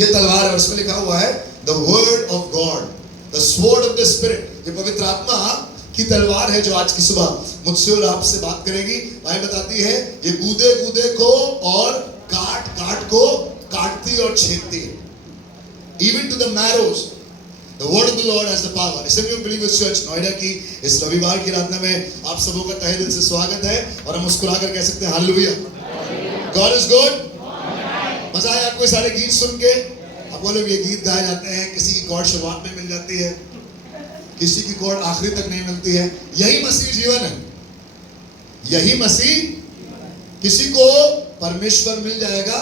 ये तलवार है, उसमें लिखा हुआ है the word of God, the sword of the spirit. ये पवित्र आत्मा की तलवार है जो आज की सुबह मुझसे और आपसे बात करेगी। भाई बताती है ये गूदे गूदे को और काट काट को काटती और छेदती है, even to the marrows. The word of the Lord has the power. Assembly of Believers Church Noida की इस रविवार की रात में आप सबों का तहे दिल से स्वागत है और हम मुस्कुराकर कह सकते हैं हालेलुया। God is good. मजा आया आपको सारे गीत सुन के? आप बोलो ये गीत गाए जाते हैं, किसी की कॉर्ड शुरुआत में मिल जाती है, किसी की कॉर्ड आखिरी तक नहीं मिलती है। यही मसीह जीवन है, यही मसीह। किसी को परमेश्वर मिल जाएगा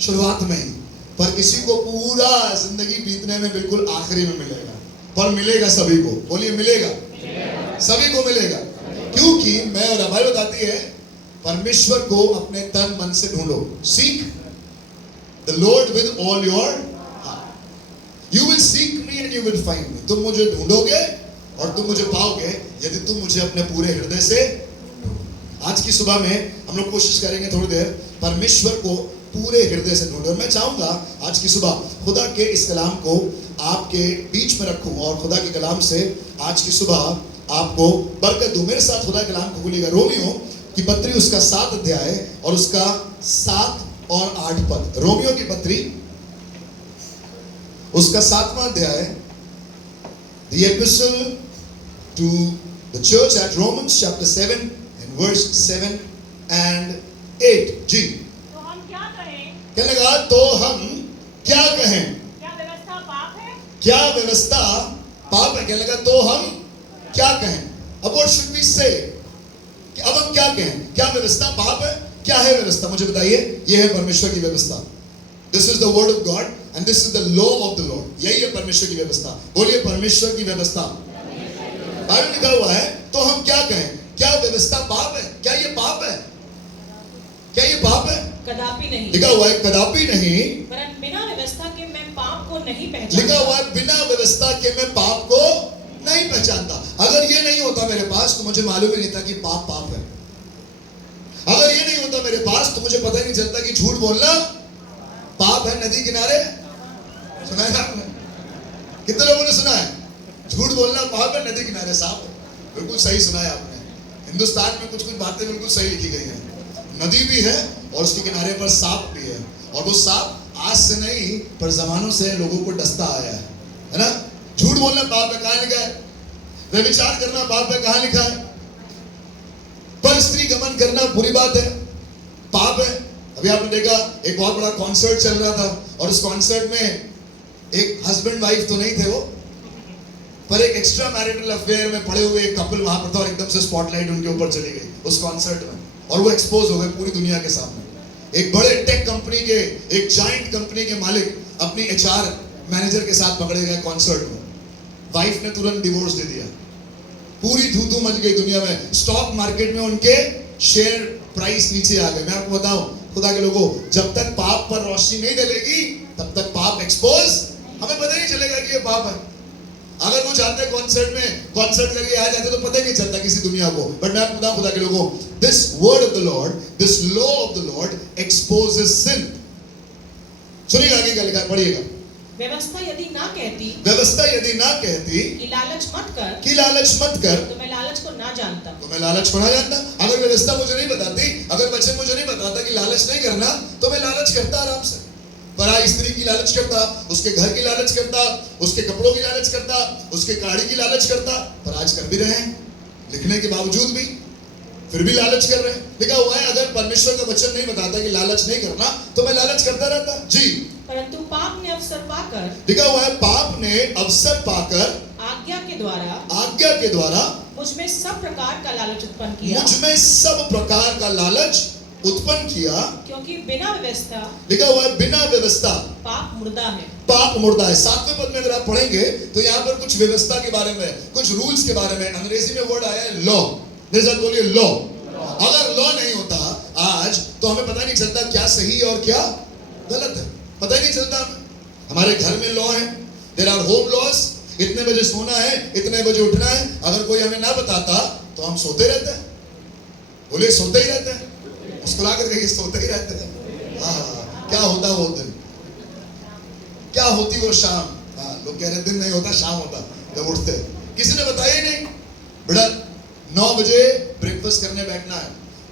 शुरुआत में ही, पर किसी को पूरा जिंदगी बीतने में बिल्कुल आखिरी में मिलेगा। पर मिलेगा सभी को, बोलिए मिलेगा, सभी को मिलेगा। क्योंकि मैं और भाई बताती है परमेश्वर को अपने तन मन से ढूंढो। Seek the Lord with all your heart. You will seek me and you will find me. तुम मुझे ढूंढोगे और तुम मुझे पाओगे यदि तुम मुझे अपने पूरे हृदय से। आज की सुबह में हम लोग कोशिश करेंगे थोड़ी देर परमेश्वर को पूरे हृदय से ढूंढे। और मैं चाहूंगा आज की सुबह खुदा के इस कलाम को आपके बीच में रखूं और खुदा के कलाम से आज की सुबह आपको बरकत दूं। मेरे साथ खुदा के कलाम को खोलिएगा, रोमियो की पत्री उसका 7 अध्याय और उसका 7 और 8 पद। रोमियो की पत्री उसका 7वां अध्याय, the epistle to the church at Romans chapter 7 and verse 7 and 8। जी क्या लगा? तो हम क्या कहें? क्या व्यवस्था पाप है? क्या व्यवस्था पाप है? क्या लगा? तो हम क्या कहें? अब व्हाट शुड वी से? अब हम क्या कहें? क्या व्यवस्था पाप है? क्या है व्यवस्था? मुझे बताइए। यह है परमेश्वर की व्यवस्था। This is the word of God and this is the law of the Lord. यही है परमेश्वर की व्यवस्था। बोलिए परमेश्वर की व्यवस्था। बाइबल लिखा हुआ है तो हम क्या कहें? क्या व्यवस्था पाप है? क्या ये पाप है? क्या ये पाप है? कदापि नहीं। लिखा हुआ है कदापि नहीं। परंतु बिना व्यवस्था के मैं पाप को नहीं पहचानता। लिखा हुआ है बिना व्यवस्था के मैं पाप को नहीं पहचानता। अगर ये नहीं होता मेरे पास तो मुझे मालूम ही नहीं था कि पाप पाप है। अगर ये नहीं होता मेरे पास तो मुझे पता ही नहीं चलता कि झूठ बोलना पाप है। नदी किनारे सुना है आपने? कितने लोगों ने सुना है झूठ बोलना पाप है, नदी किनारे सांप है? बिल्कुल सही सुना है आपने। हिंदुस्तान में कुछ कुछ बातें बिल्कुल सही लिखी गई हैं। नदी भी है और उसके किनारे पर सांप भी है, और वो सांप आज से नहीं पर जमानों से लोगों को डसता आया है ना? झूठ बोलना पाप है, कहां लिखा है? व्यभिचार करना पाप है, कहां लिखा है? पर स्त्री गमन करना बुरी बात है, पाप है। अभी आपने देखा एक बहुत बड़ा कॉन्सर्ट चल रहा था और उस कॉन्सर्ट में एक हस्बैंड वाइफ तो नहीं थे वो, पर एक एक्स्ट्रा मैरिटल अफेयर में पड़े हुए एक कपल वहां पर था और एकदम से स्पॉटलाइट उनके ऊपर चली गई उस कॉन्सर्ट में और वो एक्सपोज हो गए पूरी दुनिया के सामने। एक बड़े टेक कंपनी के, एक जाइंट कंपनी के मालिक अपनी एचआर मैनेजर के साथ पकड़े गए कॉन्सर्ट में। वाइफ ने तुरंत डिवोर्स दे दिया। पूरी धू-धू मच गई दुनिया में। स्टॉक मार्केट में उनके शेयर प्राइस नीचे आ गए। मैं आपको बताऊं खुदा के लोगों, जब तक पाप पर रोशनी नहीं डलेगी तब तक पाप एक्सपोज हमें पता नहीं चलेगा कि ये पाप है। अगर वो जाते कॉन्सर्ट में कॉन्सर्ट करके आ जाते तो पता ही नहीं चलता किसी दुनिया को। बट मैं आपको बताऊं खुदा के लोगों, this word of the Lord, this law of the Lord exposes sin. सुनिएगा आगे क्या लिखा है, पढ़िएगा। व्यवस्था यदि ना कहती, व्यवस्था यदि ना कहती कि लालच मत कर, कि लालच मत कर, तो मैं लालच को ना जानता। तो मैं लालच को ना जानता। अगर व्यवस्था मुझे नहीं बताती, अगर वचन मुझे नहीं बताता कि लालच नहीं करना, तो मैं लालच करता आराम से। पराई स्त्री की लालच करता, उसके घर की लालच करता, उसके कपड़ों की लालच करता, उसके गाड़ी की लालच करता। पर आज कर भी रहे हैं, लिखने के बावजूद भी फिर भी लालच कर रहे हैं। लिखा हुआ है अगर परमेश्वर का वचन नहीं बताता कि लालच नहीं करना तो मैं लालच करता रहता। जी। परंतु पाप ने अवसर पाकर, लिखा हुआ है पाप ने अवसर पाकर, आज्ञा के द्वारा मुझ में सब प्रकार का लालच उत्पन्न किया। मुझ में सब प्रकार का लालच उत्पन्न किया। क्योंकि बिना व्यवस्था, लिखा हुआ है बिना व्यवस्था पाप मुर्दा है। पाप मुर्दा है। 7वें पद में अगर आप पढ़ेंगे तो यहाँ पर कुछ व्यवस्था के बारे में, कुछ रूल्स के बारे में, अंग्रेजी में वर्ड आया है लॉ। मेरे साथ बोलिए लॉ। अगर लॉ नहीं होता आज तो हमें पता नहीं चलता क्या सही और क्या गलत है, पता ही नहीं चलता हमें। हमारे घर में लॉ है, देयर आर होम लॉज। इतने बजे सोना है, इतने बजे उठना है। अगर कोई हमें ना बताता तो हम सोते रहते हैं। बोले सोते ही रहते हैं, मुस्कुरा कर कहिए सोते ही रहते हैं। हाँ, क्या होता वो दिन क्या होती वो शाम? हाँ, लोग कह रहे दिन नहीं होता, शाम होता जब उठते। किसी ने बताया ही नहीं। बेटा 9 बजे ब्रेकफास्ट करने बैठना है,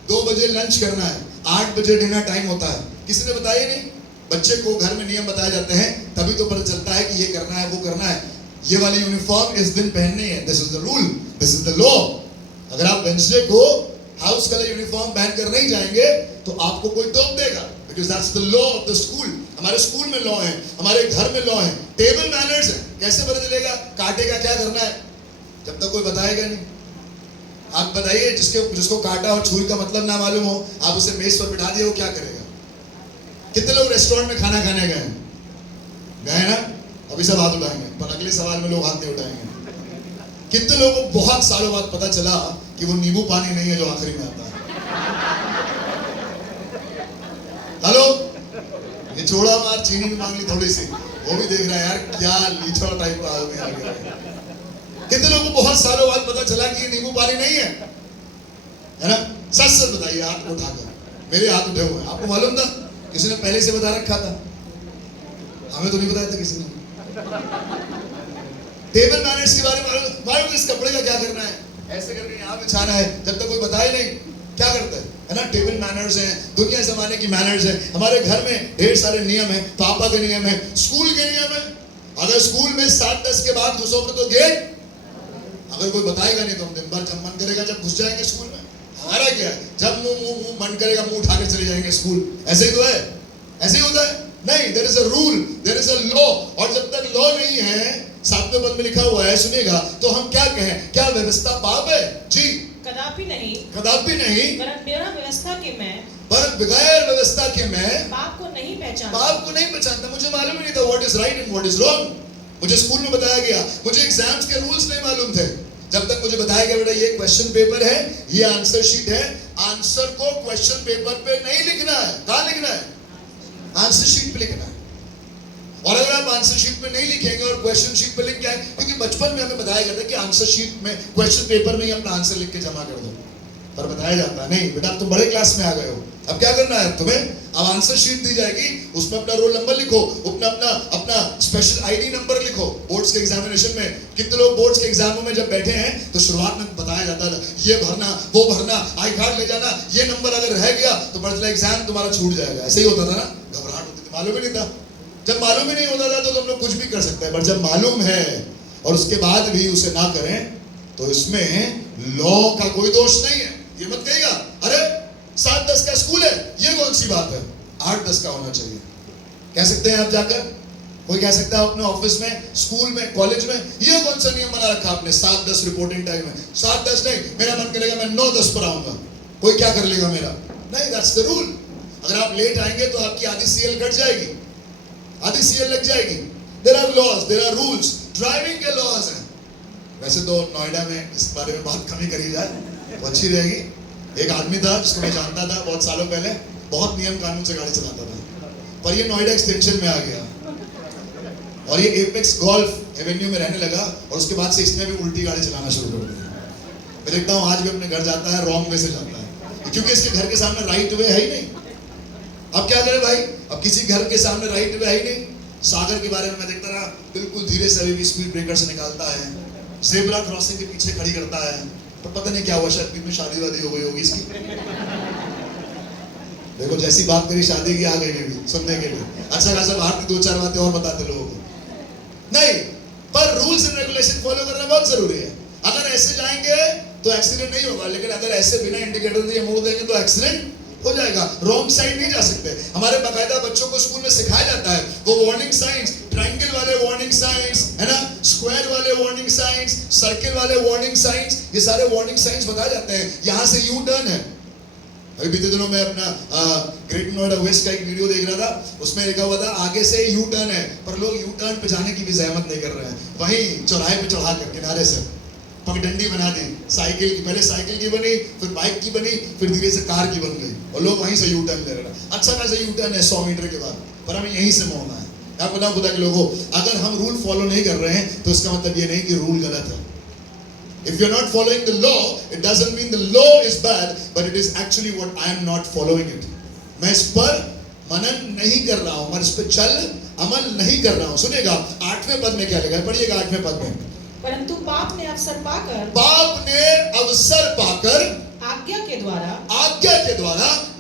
2 बजे लंच करना है, 8 बजे डिनर टाइम होता है। किसी ने बताया ही नहीं। बच्चे को घर में नियम बताए जाते हैं, तभी तो पता चलता है कि ये करना है, वो करना है। ये वाली यूनिफॉर्म इस दिन पहननी है, this is the rule, this is the law. अगर आप वेडनेसडे को हाउस कलर यूनिफॉर्म पहन कर नहीं जाएंगे तो आपको कोई टोक देगा, because that's the law of the school. हमारे स्कूल में लॉ है, हमारे घर में लॉ है, टेबल मैनर्स है। कैसे पता चलेगा कांटे का क्या करना है? जब तक कोई बताएगा नहीं। आप बताइए, जिसको कांटा और छुरी का मतलब ना मालूम हो, आप उसे मेज पर बिठा दिए, वो क्या करेगा? कितने लोग रेस्टोरेंट में खाना खाने गए ना? अभी सब हाथ उठाएंगे, पर अगले सवाल में लोग हाथ नहीं उठाएंगे। कितने लोगों को बहुत सालों बाद पता चला कि वो नींबू पानी नहीं है जो आखिरी में आता है? हेलो, ये छोड़ा मार चीनी भी मांग ली थोड़ी सी, वो भी देख रहा है यार क्या लीचड़ टाइप का आदमी आ गया। कितने लोगों को बहुत सालों बाद पता चला कि ये नींबू पानी नहीं है ना? सच सच बताइए, हाथ उठाकर। मेरे हाथ उठे हुए हैं। आपको मालूम था? किसी ने पहले से बता रखा था? हमें तो नहीं बताया था किसी ने। टेबल मैनर्स के बारे में मालूम, इस कपड़े का क्या करना है, ऐसे करके यहाँ बिछाना है, जब तक कोई बताए नहीं क्या करता है ना? टेबल मैनर्स हैं, दुनिया जमाने की मैनर्स है। हमारे घर में ढेर सारे नियम है, पापा के नियम है, स्कूल के नियम है। अगर स्कूल में 7-10 के बाद घुसोगे तो गेट, अगर कोई बताएगा नहीं तो हम दिन भर जब मन करेगा जब घुस जाएंगे स्कूल में। हमारा क्या है, जब मुंह मन करेगा मुंह उठा के चले जाएंगे स्कूल। ऐसे ही तो है, ऐसे ही होता है। नहीं, there is a rule, there is a law. और जब तक लॉ नहीं है, 7वें पद में लिखा हुआ है, सुनिएगा, तो हम क्या कहें? क्या व्यवस्था पाप है? जी कदापि नहीं, कदापि नहीं। वरन बिना व्यवस्था के मैं, पर बगैर व्यवस्था के मैं पाप को नहीं पहचानता। पाप को नहीं पहचानता। मुझे मालूम ही नहीं था what is right and what is wrong. मुझे स्कूल में बताया गया, मुझे एग्जाम्स के रूल्स नहीं मालूम थे, जब तक मुझे बताया गया बेटा ये क्वेश्चन पेपर है, ये आंसर शीट है, आंसर को क्वेश्चन पेपर पे नहीं लिखना है। कहाँ लिखना है? आंसर शीट पे लिखना है। और अगर आप आंसर शीट पे नहीं लिखेंगे और क्वेश्चन शीट पे लिख के आए, क्योंकि बचपन में हमें बताया गया था कि आंसर शीट में, क्वेश्चन पेपर में ही अपना आंसर लिख के जमा कर दो, पर बताया जाता नहीं बेटा अब तुम बड़े क्लास में आ गए हो, अब क्या करना है तुम्हें? अब आंसर शीट दी जाएगी, उसमें अपना रोल नंबर लिखो, अपना स्पेशल आईडी नंबर लिखो। बोर्ड्स के एग्जामिनेशन में कितने लोग बोर्ड्स के एग्जामों में जब बैठे हैं तो शुरुआत में बताया जाता था ये भरना, वो भरना, आई कार्ड ले जाना, ये नंबर अगर रह गया तो मतलब एग्जाम तुम्हारा छूट जाएगा। ऐसे ही होता था ना? घबराहट होती थी, मालूम ही नहीं था। जब मालूम ही नहीं होता था तो तुम लोग कुछ भी कर सकते हैं, पर जब मालूम है और उसके बाद भी उसे ना करें तो इसमें लॉ का कोई दोष नहीं है। ये मत कहिएगा अरे 7-10 का स्कूल है, ये कौन सी बात है, 8-10 का होना चाहिए। कह सकते हैं आप जाकर, कोई कह सकता है अपने ऑफिस में, स्कूल में, कॉलेज में, ये कौन सा नियम बना रखा आपने 7-10 रिपोर्टिंग टाइम है? 7-10 नहीं, मेरा मन करेगा मैं 9-10 पर आऊंगा, कोई क्या कर लेगा मेरा? नहीं, दैट्स द रूल। अगर आप लेट आएंगे तो आपकी आधी सीएल कट जाएगी, आधी सीएल लग जाएगी। There are laws, there are rules, driving के लॉज हैं। वैसे तो नोएडा में इस बारे में बात कमी करी जाए तो अच्छी रहेगी। एक आदमी था जिसको मैं जानता था बहुत सालों पहले, बहुत नियम कानून से गाड़ी चलाता था, पर ये नोएडा एक्सटेंशन में आ गया और ये एपेक्स गोल्फ एवेन्यू में रहने लगा और उसके बाद से इसने भी उल्टी गाड़ी चलाना शुरू कर दी। मैं देखता हूँ आज भी अपने घर जाता है रॉन्ग वे से जाता है, क्योंकि इसके घर के सामने राइट वे है ही नहीं। अब क्या करें भाई, अब किसी घर के सामने राइट वे है ही नहीं। सागर के बारे में मैं देखता रहा, बिल्कुल धीरे से अभी भी स्पीड ब्रेकर से निकालता है, ज़ेब्रा क्रॉसिंग के पीछे खड़ी करता है, तो पता नहीं क्या हुआ, शायद में शादी वादी हो गई होगी इसकी। देखो जैसी बात करी शादी की आ गई भी सुनने के लिए, अच्छा खासा बाहर की 2-4 बातें और बताते लोगों को। नहीं, पर रूल्स एंड रेगुलेशन फॉलो करना बहुत जरूरी है। अगर ऐसे जाएंगे तो एक्सीडेंट नहीं होगा, लेकिन अगर ऐसे बिना इंडिकेटर दिए मोड़ देंगे तो एक्सीडेंट हो जाएगा। रॉन्ग साइड नहीं जा सकते। हमारे बाकायदा बच्चों को स्कूल में सिखाया जाता है, वो वार्निंग साइंस, ट्रायंगल वाले वार्निंग साइंस है ना, स्क्वायर वाले वार्निंग साइंस, सर्किल वाले वार्निंग साइंस, ये सारे वार्निंग साइंस बताए जाते हैं। यहाँ से यू टर्न है। अभी बीते दिनों में अपना ग्रेट नोएडा वेस्ट का एक वीडियो देख रहा था, उसमें लिखा हुआ था आगे से यू टर्न है, पर लोग यू टर्न पे जाने की भी जहमत नहीं कर रहे हैं, वहीं चौराहे पे चढ़ा कर किनारे से पगडंडी बना दी साइकिल की। पहले साइकिल की बनी, फिर बाइक की बनी, फिर धीरे से कार की बन गई और लोग वहीं से यू टर्न ले रहे हैं। अच्छा खासा यू टर्न है 100 मीटर के बाद, पर हमें यहीं से मोड़ना है। आप बताओ खुदा के लोगों, अगर हम रूल फॉलो नहीं कर रहे हैं तो इसका मतलब ये नहीं कि रूल गलत है। If you're not following the law, it doesn't mean the law is bad, but it is actually what I am not following it. मैं इस पर मनन नहीं कर रहा हूं, मैं इस पर चल अमल नहीं कर रहा हूं। सुनेगा 8वें पद में क्या लिखा है, पढ़िएगा 8वें पद में। परंतु पाप ने अवसर पाकर पाप ने अवसर पाकर आज्ञा के द्वारा,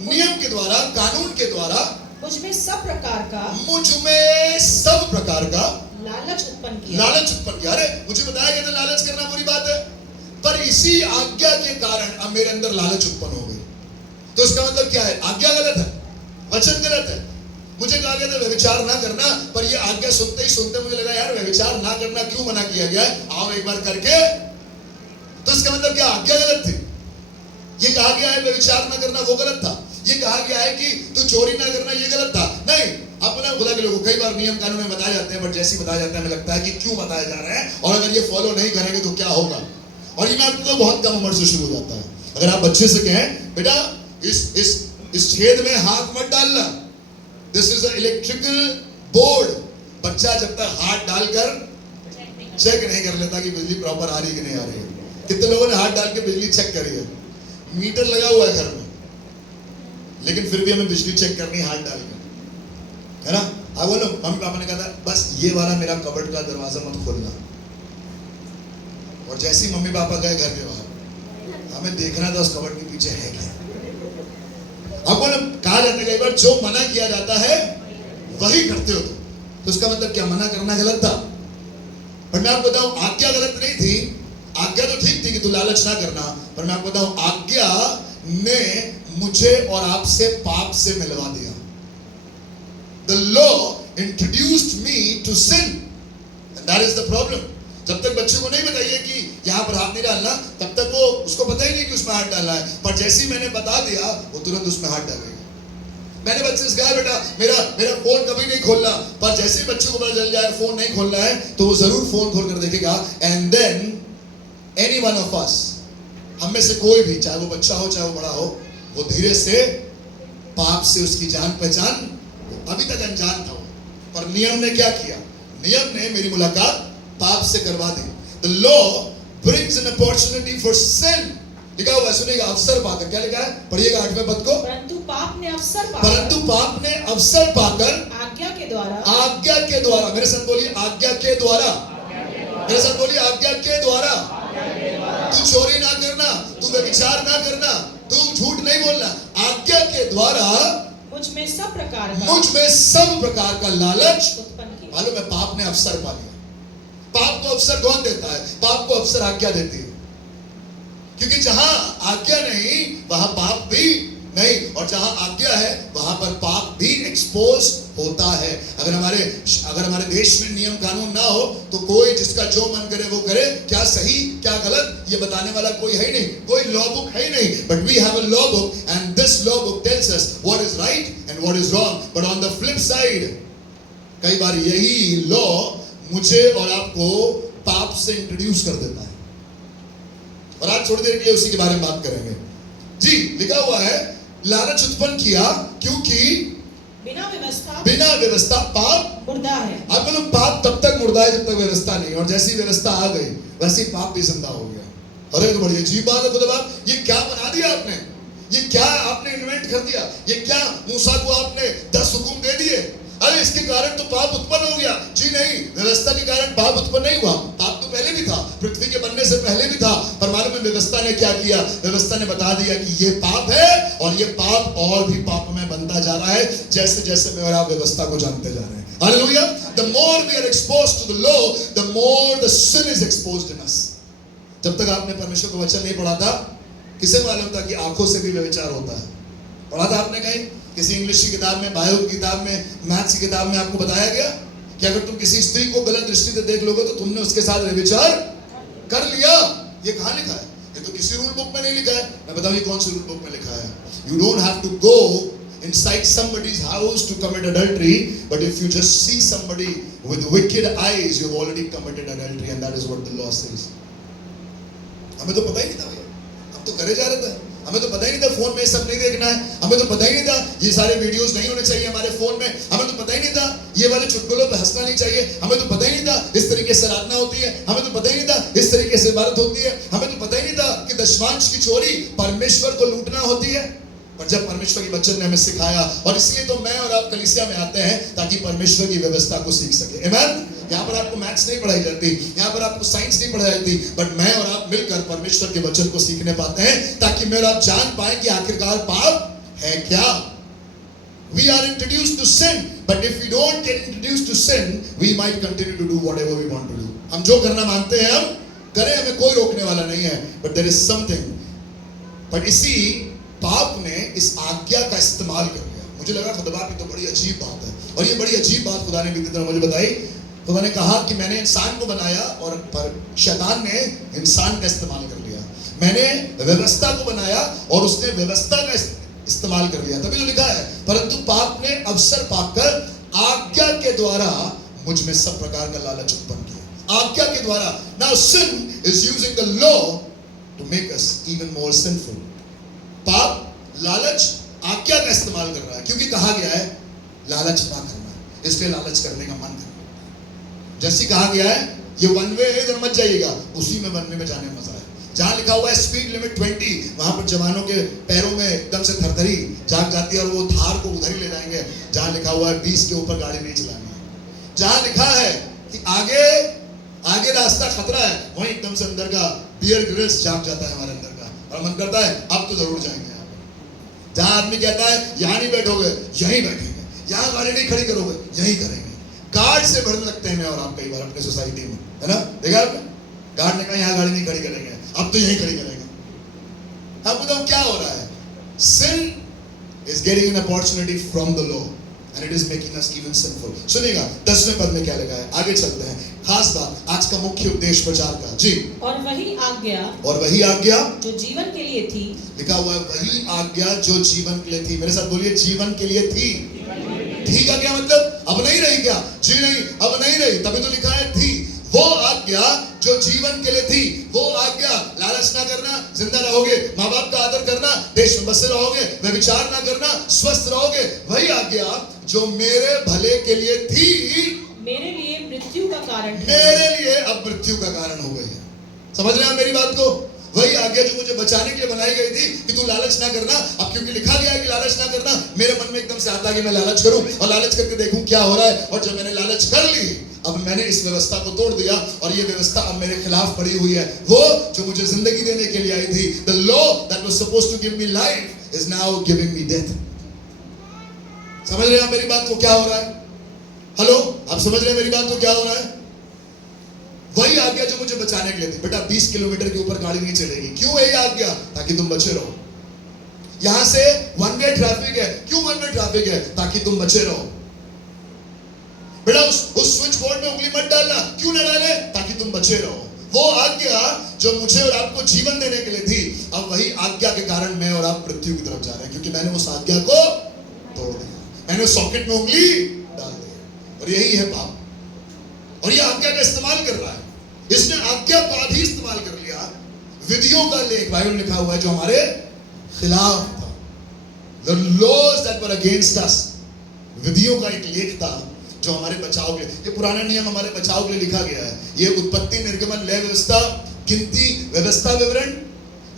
नियम के द्वारा, कानून के द्वारा मुझ में सब प्रकार का लालच उत्पन्न किया। अरे मुझे बताया गया था लालच करना बुरी बात है, पर इसी आज्ञा के कारण अब मेरे अंदर लालच उत्पन्न हो गई। तो इसका मतलब क्या है, आज्ञा गलत है, वचन गलत है। मुझे कहा गया था व्यभिचार ना करना, पर ये आज्ञा सुनते ही सुनते मुझे लगा यार व्यभिचार ना करना क्यों मना किया गया है, आओ एक बार करके। तो इसका मतलब क्या, आज्ञा गलत थी। ये कहा गया है व्यभिचार ना करना, वो गलत था। ये कहा गया है कि तू चोरी ना करना, ये गलत था। नहीं, अपना खुदा के लोगों कई बार नियम कानून में बताए जाते हैं, बट जैसे बताया जाता है हमें लगता है कि क्यों बताया जा रहा है, और अगर ये फॉलो नहीं करेंगे तो क्या होगा। और ये बात तो बहुत कम उम्र से शुरू हो जाता है। अगर आप बच्चे से कहें बेटा इस छेद में हाथ मत डालना, this is a electrical board, बच्चा जब तक हाथ डालकर चेक नहीं कर लेता कि बिजली प्रॉपर आ रही है कि नहीं आ रही है। कितने लोगों ने हाथ डाल के बिजली चेक करी है, मीटर लगा हुआ है घर में, लेकिन फिर भी हमें बिजली चेक करनी हाथ डाल के, है ना। अब बोलो मम्मी पापा ने कहा था बस ये वाला मेरा कबर्ड का दरवाजा मत खोलना, और जैसे ही मम्मी पापा गए घर के बाहर, हमें देखना था उस कबर्ड के पीछे है क्या। अब बोलो कहा जाता है कई बार जो मना किया जाता है वही करते हो, तो उसका मतलब क्या, मना करना गलत था। पर मैं आपको बताऊं आज्ञा गलत नहीं थी, आज्ञा तो ठीक थी कि तू लालच ना करना, पर मैं आपको बताऊं आज्ञा ने मुझे और आपसे पाप से मिलवा दिया। The law introduced me to sin, and that is the problem. जब तक बच्चे को नहीं बताइए कि यहाँ पर हाथ नहीं डालना, तब तक वो उसको पता ही नहीं कि उसमें हाथ डालना है, पर जैसे ही मैंने बता दिया वो तुरंत उसमें हाथ डालेगा। मैंने बच्चे से कहा बेटा मेरा फोन कभी नहीं खोलना, पर जैसे ही बच्चे को पता चल जाए फोन नहीं खोलना है तो वो जरूर फोन खोल कर देखेगा। And then any one of us, हम में से कोई भी, चाहे वो बच्चा हो चाहे वो बड़ा हो, वो धीरे से पाप से उसकी जान पहचान, अभी तक अनजान था वो, पर नियम ने क्या किया, नियम ने मेरी मुलाकात पाप से करवा दी। The law brings an opportunity for sin. लिखा हुआ है, सुनिएगा, अवसर पाकर, क्या लिखा है, पढ़िएगा 8वें पद को। परंतु पाप ने अवसर पाकर आज्ञा के द्वारा, मेरे साथ बोलिए आज्ञा के द्वारा, मेरे साथ बोलिए आज्ञा के द्वारा। तू चोरी ना करना, तू व्यभिचार ना करना, तू झूठ नहीं बोलना, आज्ञा के द्वारा मुझ में सब प्रकार का लालच उत्पन्न किया। मालूम है, पाप ने अवसर पा लिया। पाप को अवसर कौन देता है, पाप को अवसर आज्ञा देती है, क्योंकि जहां आज्ञा नहीं वहां पाप भी नहीं, और जहां आज्ञा है वहां पर पाप भी एक्सपोज होता है। अगर हमारे देश में नियम कानून ना हो तो कोई जिसका जो मन करे वो करे, क्या सही क्या गलत ये बताने वाला कोई है ही नहीं, कोई लॉ बुक है ही नहीं। But we have a law book and this law book tells us what is right and what is wrong. But on the flip side कई बार यही लॉ मुझे और आपको पाप से इंट्रोड्यूस कर देता है, और आज थोड़ी देर के लिए उसी के बारे में बात करेंगे। जी, लिखा हुआ है लालच उत्पन्न किया क्योंकि बिना व्यवस्था पाप मुर्दा है। आप बोलो पाप तब तक मुर्दा है जब तक व्यवस्था नहीं, और जैसी व्यवस्था आ गई वैसे पाप भी जिंदा हो गया। अरे तो बड़ी अजीब बात है खुदा बाप, ये क्या बना दिया आपने, ये क्या आपने इन्वेंट कर दिया, ये क्या मूसा को आपने 10 हुक्म दे दिए, अरे इसके कारण तो पाप उत्पन्न हो गया। जी नहीं, व्यवस्था के कारण पाप उत्पन्न नहीं हुआ, पाप तो पहले भी था, पृथ्वी के बनने से पहले भी था, पर मालूम है व्यवस्था ने क्या किया, व्यवस्था ने बता दिया कि ये पाप है, और ये पाप और भी पाप में बनता जा रहा है जैसे जैसे मैं और आप व्यवस्था को जानते जा रहे हैं। Hallelujah. The more we are exposed to the law, the more the sin is exposed in us. जब तक आपने परमेश्वर का वचन नहीं पढ़ा था, किसे मालूम था कि आंखों से भी व्यभिचार होता है? पढ़ा था आपने कहीं किसी इंग्लिश की किताब में, बायो की किताब में, मैथ्स की किताब में आपको बताया गया कि अगर तुम किसी स्त्री को गलत दृष्टि से देख लोगे तो तुमने उसके साथ व्यभिचार कर लिया। ये कहाँ लिखा है? ये तो किसी रूल बुक में नहीं लिखा है। मैं बताऊं ये कौन सी रूल बुक में लिखा है। You don't have to go inside somebody's house to commit adultery, but if you just see somebody with wicked eyes, you've already committed adultery, and that is what the law says. हमें तो पता ही नहीं था भैया, हम तो करे जा रहे थे, हमें तो पता ही नहीं था फोन में सब नहीं देखना है, हमें तो पता ही नहीं था ये सारे वीडियोस नहीं होने चाहिए हमारे फोन में, हमें तो पता ही नहीं था ये वाले चुटकुलों पे हंसना नहीं चाहिए, हमें तो पता ही नहीं था इस तरीके से आराधना होती है, हमें तो पता ही नहीं था इस तरीके से इबादत होती है, हमें तो पता ही नहीं था कि दशमांश की चोरी परमेश्वर को लूटना होती है। पर जब परमेश्वर के वचन ने हमें सिखाया, और इसलिए तो मैं और आप कलीसिया में आते हैं ताकि परमेश्वर की व्यवस्था को सीख सके। आमीन। यहाँ पर आपको मैथ्स नहीं पढ़ाई जाती, यहाँ पर आपको साइंस नहीं पढ़ाई जाती, बट मैं और आप मिलकर परमेश्वर के वचन को सीखने पाते हैं ताकि मैं और आप जान पाए कि आखिरकार पाप है क्या। We are introduced to sin, but if we don't get introduced to sin, we might continue to do whatever we want to do. हम जो करना मानते हैं हम करें, हमें कोई रोकने वाला नहीं है, but there is something. But इसी पाप ने इस आज्ञा का इस्तेमाल कर लिया। मुझे लगा खुदा की तो बड़ी अजीब बात है, और ये बड़ी अजीब बात खुदा ने बीती दिनों मुझे बताई। खुदा ने कहा कि मैंने इंसान को बनाया और पर शैतान ने इंसान का इस्तेमाल कर लिया। मैंने व्यवस्था को बनाया और उसने व्यवस्था का इस्तेमाल कर लिया। तभी तो लिखा है, परंतु पाप ने अवसर पाकर आज्ञा के द्वारा मुझ में सब प्रकार का लालच उत्पन्न किया। आज्ञा के द्वारा। Now sin is using the law to make us even more sinful. पाप लालच आज्ञा का इस्तेमाल कर रहा है, क्योंकि कहा गया है लालच ना करना, इसलिए लालच करने का मन करना। जैसे कहा गया है ये वन वे है, इधर मत जाइएगा, उसी में वन वे में जाने में मजा है। जहां लिखा हुआ है स्पीड लिमिट 20, वहां पर जवानों के पैरों में एकदम से थरथरी जाग जाती है और वो थार को उधर ही ले जाएंगे जहां लिखा हुआ है 20 के ऊपर गाड़ी नहीं चलानी है। जहां लिखा है कि आगे आगे रास्ता खतरा है, वहीं एकदम से अंदर का बियर ग्रिल्स जाग जाता है हमारे अंदर का, और मन करता है अब तो जरूर जाएंगे यहाँ पर। जहां आदमी कहता है यहाँ नहीं बैठोगे, यहीं बैठेंगे, यहाँ गाड़ी नहीं खड़ी करोगे, यहीं करेंगे। गार्ड से भरने लगते हैं मैं और आप कई बार अपने सोसाइटी में, है ना, देखा आपने? गार्ड ने कहा यहाँ गाड़ी नहीं खड़ी करेंगे, अब तो यहीं खड़ी करेंगे। अब बताओ क्या हो रहा है? Sin is getting an opportunity from the law and it is making us even sinful. सुनिएगा 10वें पद में क्या लिखा है, आगे चलते हैं। खास बात, आज का मुख्य उद्देश्य प्रचार का जी। और वही आज्ञा जो जीवन के लिए थी, लिखा हुआ है वही आज्ञा जो जीवन के लिए थी। मेरे साथ बोलिए, जीवन के लिए थी। थी का क्या मतलब? अब नहीं रही क्या? जी नहीं, अब नहीं रही, तभी तो लिखा है थी। वो आज्ञा जो जीवन के लिए थी, वो आज्ञा लालच ना करना, जिंदा रहोगे, माँ बाप का आदर करना, देश में बसे रहोगे, व्यभिचार ना करना, स्वस्थ रहोगे। वही आज्ञा जो मेरे भले के लिए थी, मेरे लिए मृत्यु का कारण, मेरे लिए अब मृत्यु का कारण हो गई है। समझ रहे हैं मेरी बात को? वही आज्ञा जो मुझे बचाने के लिए बनाई गई थी कि तू लालच ना करना, अब क्योंकि लिखा गया है कि लालच ना करना, मेरे मन में एकदम से आता है कि मैं लालच करूं और लालच करके देखूं क्या हो रहा है। और जब मैंने लालच कर ली, अब मैंने इस व्यवस्था को तोड़ दिया और ये व्यवस्था अब मेरे खिलाफ पड़ी हुई है। वो जो मुझे जिंदगी देने के लिए आई थी, the law that was supposed to give me life is now giving me death. समझ रहे हैं मेरी बात को क्या हो रहा है? हेलो, आप समझ रहे हैं मेरी बात को क्या हो रहा है? वही आज्ञा जो मुझे बचाने के लिए थी, बेटा 20 किलोमीटर के ऊपर गाड़ी नहीं चलेगी। क्यों है ये आज्ञा? ताकि तुम बचे रहो। यहां से वन वे ट्रैफिक है, क्यों वन वे ट्रैफिक है? ताकि तुम बचे रहो। बेटा उस स्विच बोर्ड में उंगली मत डालना, क्यों ना डाले? ताकि तुम बचे रहो। वो आज्ञा जो मुझे और आपको जीवन देने के लिए थी, अब वही आज्ञा के कारण मैं और आप मृत्यु की तरफ जा रहे हैं, क्योंकि मैंने उस आज्ञा को तोड़ दिया, मैंने उस सॉकेट में उंगली डाल दी। और यही है पाप। और ये आज्ञा का इस्तेमाल कर रहा है, इसने आज्ञा का भी इस्तेमाल कर लिया। विधियों का लेख बाइबल में लिखा हुआ है जो हमारे खिलाफ था, the laws that were against us, विधियों का एक लेख था जो हमारे बचाव के लिए, ये पुराना नियम हमारे बचाव के लिए लिखा गया है। ये उत्पत्ति, निर्गमन, लय व्यवस्था, गिनती, व्यवस्था, विवरण,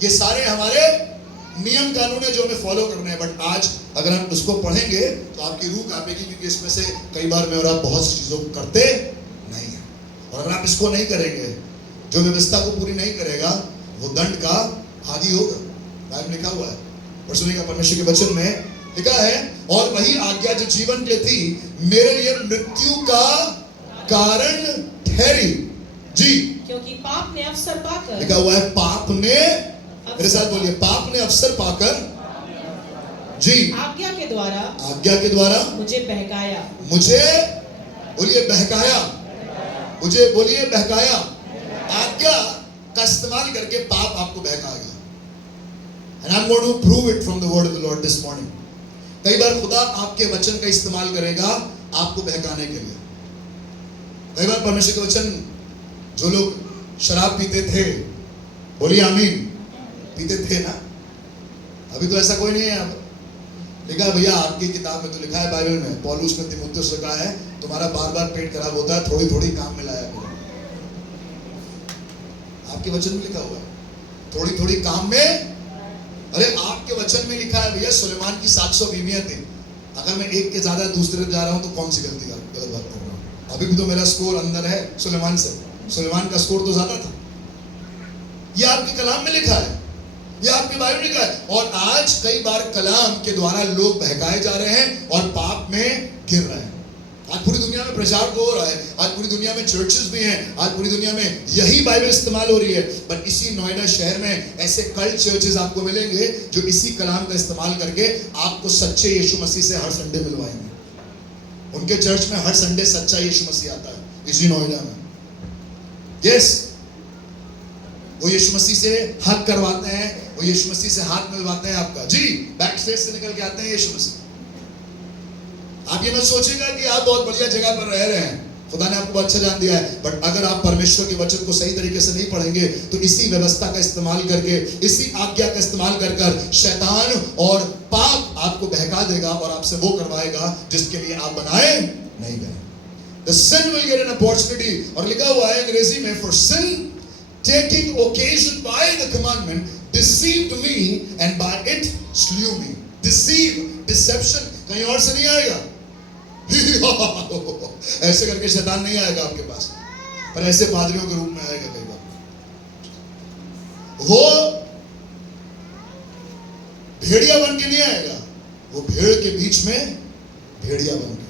ये सारे हमारे नियम कानून है जो हमें फॉलो करने हैं। बट आज अगर हम उसको पढ़ेंगे तो आपकी रूह कांपेगी, क्योंकि इसमें से कई बार मैं और आप बहुत सी चीजों को करते नहीं है। और अगर आप इसको नहीं करेंगे, जो व्यवस्था को पूरी नहीं करेगा, वो दंड का भागी होगा। बाइबल लिखा हुआ है, और सुनिएगा परमेश्वर के वचन में लिखा है, और वही आज्ञा जो जीवन के लिए थी, मेरे लिए मृत्यु का कारण ठहरी। जी, क्योंकि पाप ने अवसर पाकर, लिखा हुआ है पाप ने, मेरे साथ बोलिए, पाप ने अवसर पाकर, जी, आज्ञा के द्वारा मुझे बहकाया। मुझे बोलिए बहकाया, मुझे बोलिए बहकाया। आज्ञा का इस्तेमाल करके पाप आपको बहकाएगा। And I'm going to prove it from the word of the Lord this morning. कई बार खुदा आपके वचन का इस्तेमाल करेगा आपको बहकाने के लिए। कई बार परमेश्वर के वचन, जो लोग शराब पीते थे, बोलिए आमीन, पीते थे ना, अभी तो ऐसा कोई नहीं है। अब लिखा है भैया आपकी किताब में तो लिखा है, बाइबल में पौलुस ने तीमुथियुस से कहा है, तुम्हारा बार बार पेट खराब होता है, थोड़ी थोड़ी काम में लाया करो। आपके वचन में लिखा हुआ है, थोड़ी थोड़ी काम में अरे आपके वचन में लिखा है भैया सुलेमान की 700 बीवियां थी। अगर मैं एक के ज्यादा दूसरे जा रहा हूं तो कौन सी गलत बात कर रहा हूं? अभी भी तो मेरा स्कोर अंदर है सुलेमान से। सुलेमान का स्कोर तो ज्यादा था। ये आपके कलाम में लिखा है, ये आपके बाइबल में लिखा है। और आज कई बार कलाम के द्वारा लोग बहकाए जा रहे हैं और पाप में गिर रहे हैं। आज पूरी दुनिया में प्रचार तो हो रहा है, आज पूरी दुनिया में चर्चेस भी हैं, आज पूरी दुनिया में यही बाइबल इस्तेमाल हो रही है। बट इसी नोएडा शहर में ऐसे कल्ट चर्चेस आपको मिलेंगे जो इसी कलाम का इस्तेमाल करके आपको सच्चे यीशु मसीह से हर संडे मिलवाएंगे। उनके चर्च में हर संडे सच्चा यीशु मसीह आता है इसी नोएडा में। यस, वो यीशु मसीह से हक करवाते हैं, वो यीशु मसीह से हाथ मिलवाते हैं आपका। जी, बैक स्टेज से निकल के आते हैं यीशु मसीह। आप ये मत सोचिएगा कि आप बहुत बढ़िया जगह पर रह रहे हैं, खुदा ने आपको अच्छा जान दिया है। बट अगर आप परमेश्वर के वचन को सही तरीके से नहीं पढ़ेंगे तो इसी व्यवस्था का इस्तेमाल करके, इसी आज्ञा का इस्तेमाल कर कर शैतान और पाप आपको बहका देगा और आपसे वो करवाएगा जिसके लिए आप बनाए नहीं गए। The sin will get an opportunity, और लिखा हुआ है अंग्रेजी में, for sin taking occasion by the commandment deceived me and by it slew me. Deceive, deception कहीं और से नहीं आएगा। ऐसे करके शैतान नहीं आएगा आपके पास, पर ऐसे पादरियों के रूप में आएगा कई बार। वो भेड़िया बन के नहीं आएगा, वो भेड़ के बीच में भेड़िया बन के।